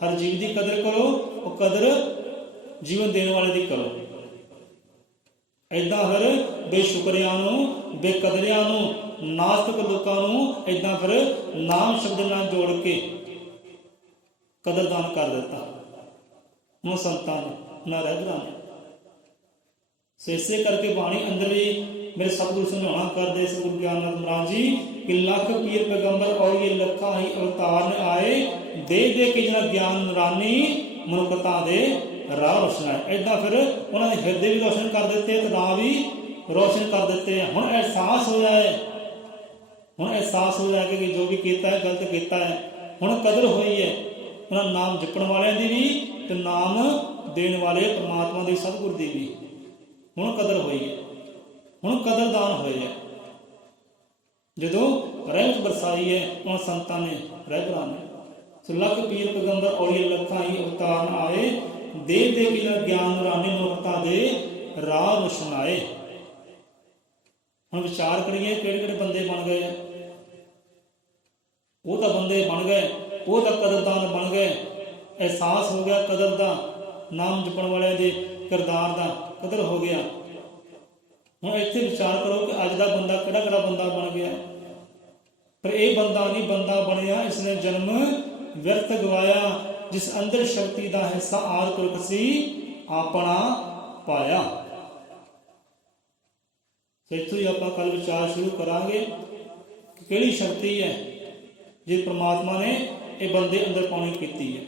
ਹਰ ਜੀਵ ਦੀ ਕਦਰ ਕਰੋ, ਉਹ ਕਦਰ ਜੀਵਨ ਦੇਣ ਵਾਲੇ ਦੀ ਕਰੋ। ਏਦਾਂ ਫਿਰ ਬੇਸ਼ੁਕਰਿਆਂ ਨੂੰ, ਬੇਕਦਰਿਆਂ ਨੂੰ, ਨਾਸਤਿਕ ਲੋਕਾਂ ਨੂੰ ਏਦਾਂ ਫਿਰ ਨਾਮ ਸ਼ਬਦ ਨਾਲ ਜੋੜ ਕੇ ਕਦਰਦਾਨ ਕਰ ਦਿੱਤਾ ਨੂੰ ਸੰਤਾਂ ਨੇ, ਨਾ ਰਹਿਬਰਾਂ ਨੇ। ਸੋ ਇਸੇ ਕਰਕੇ ਬਾਣੀ ਅੰਦਰ ਵੀ मेरे सतगुरु समझाना कर दे सतगुरु ज्ञाननाथ महाराज जी कि लख पीर पैगंबर और ये लखा ही अवतार ने आए, दे दे के जना ज्ञान नूरानी मनुखता दे राह रोशन है। इदा फिर उन्होंने हिरदे भी रोशन कर दिते, राह भी रोशन कर दिते हैं। हुण एहसास होया है, हुण एहसास होया कि जो भी किया है गलत किया है, हुण कदर हुई है उन्होंने नाम जपण वालियां दी भी ते नाम देण वाले परमात्मा दी सतगुरु दी भी हुण कदर हुई है, ਹੁਣ ਕਦਰਦਾਨ ਹੋਏ ਹੈ। ਜਦੋਂ ਰਹਿਮਤ ਬਰਸਾਈ ਹੈ ਉਹਨਾਂ ਸੰਤਾਂ ਨੇ, ਰਹਿਬਰਾਂ ਨੇ। ਸੋ ਲੱਖ ਪੀਰ ਪੈਗੰਬਰ ਔਲੀਏ ਲੱਖਾਂ ਹੀ ਅਵਤਾਰ ਆਏ, ਦੇ ਦੇ ਕੇ ਗਿਆਨ ਰਾਨੇ ਮਨੁੱਖਤਾ ਦੇ ਰਾਹ ਰੋਸ਼ਨਾਏ। ਹੁਣ ਵਿਚਾਰ ਕਰੀਏ ਕਿਹੜੇ ਕਿਹੜੇ ਬੰਦੇ ਬਣ ਗਏ। ਉਹ ਤਾਂ ਬੰਦੇ ਬਣ ਗਏ, ਉਹ ਤਾਂ ਕਦਰਦਾਨ ਬਣ ਗਏ। ਅਹਿਸਾਸ ਹੋ ਗਿਆ ਕਦਰ ਦਾ, ਨਾਮ ਜਪਣ ਵਾਲਿਆਂ ਦੇ ਕਿਰਦਾਰ ਦਾ ਕਦਰ ਹੋ ਗਿਆ। ਹੁਣ ਇੱਥੇ ਵਿਚਾਰ ਕਰੋ ਕਿ ਅੱਜ ਦਾ ਬੰਦਾ ਕਿਹੜਾ ਕਿਹੜਾ ਬੰਦਾ ਬਣ ਗਿਆ। ਪਰ ਇਹ ਬੰਦਾ ਨਹੀਂ ਬੰਦਾ ਬਣਿਆ, ਇਸਨੇ ਜਨਮ ਵਿਅਰਥ ਗਵਾਇਆ, ਜਿਸ ਅੰਦਰ ਸ਼ਕਤੀ ਦਾ ਹਿੱਸਾ ਆਦਿ ਪੁਰਖ ਸੀ ਆਪਣਾ ਪਾਇਆ। ਇੱਥੋਂ ਹੀ ਆਪਾਂ ਕੱਲ ਵਿਚਾਰ ਸ਼ੁਰੂ ਕਰਾਂਗੇ ਕਿ ਕਿਹੜੀ ਸ਼ਕਤੀ ਹੈ ਜੇ ਪ੍ਰਮਾਤਮਾ ਨੇ ਇਹ ਬੰਦੇ ਅੰਦਰ ਪਾਉਣੀ ਕੀਤੀ ਹੈ।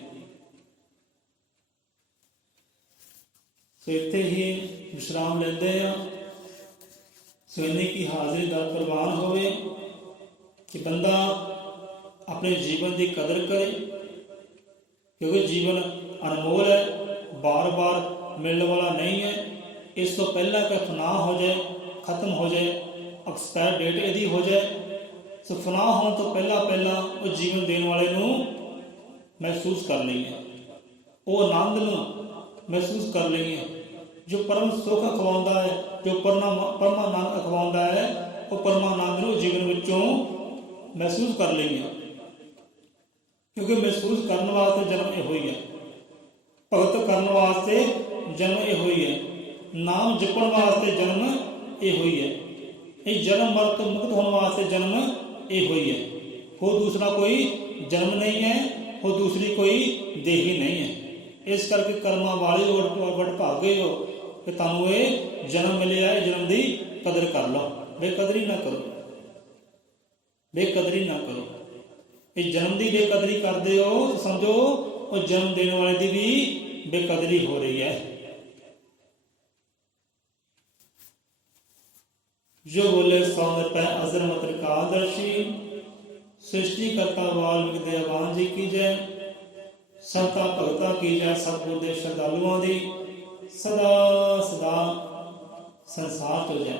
ਸੋ ਇੱਥੇ ਹੀ ਵਿਸ਼ਰਾਮ ਲੈਂਦੇ ਆ। ਸੋ ਇੰਨੀ ਕੀ ਹਾਜ਼ਰੀ ਦਾ ਪ੍ਰਵਾਨ ਹੋਵੇ ਕਿ ਬੰਦਾ ਆਪਣੇ ਜੀਵਨ ਦੀ ਕਦਰ ਕਰੇ, ਕਿਉਂਕਿ ਜੀਵਨ ਅਨਮੋਲ ਹੈ, ਬਾਰ ਬਾਰ मिलने वाला नहीं है। इस तो पहला कि फना हो जाए, खत्म हो जाए, एक्सपायर डेट यदि हो जाए, सो फना होने तो पहला पहला वो जीवन देने वाले नूं महसूस कर लईए, वो आनंद नूं महसूस कर लईए, जो परम सुख अखवाउंदा है, जो परमानंद अखवाउंदा है, वो परमानंद नूं जीवन विचों महसूस कर लईए। क्योंकि महसूस करने वास्ते जन्म यो ही है, भगत करने वास्ते जन्म यो ही है, नाम जपण वास्ते जन्म यो ही है, ये जन्म मरण तो मुक्त होने वास्ते जन्म यो ही है। हो दूसरा कोई जन्म नहीं है, हो दूसरी कोई देही नहीं है। इस करके कर्मा वाले वड भागे हो कि तुहानूं ये जन्म मिलिया है, जन्म की कदर कर लो, बेकदरी ना करो, बेकदरी ना करो। ये जन्म की बेकदरी करते हो तो समझो वो जन्म देने वाले की भी बेकदरी हो रही है। जो बोले सौ पै अजर मत कादर्शी, सृष्टि करता वाल्मीकि दयावान जी की जय, संता भगता की जय, सतगुर दे श्रद्धालुओं की सदा सदा संसार तो जय।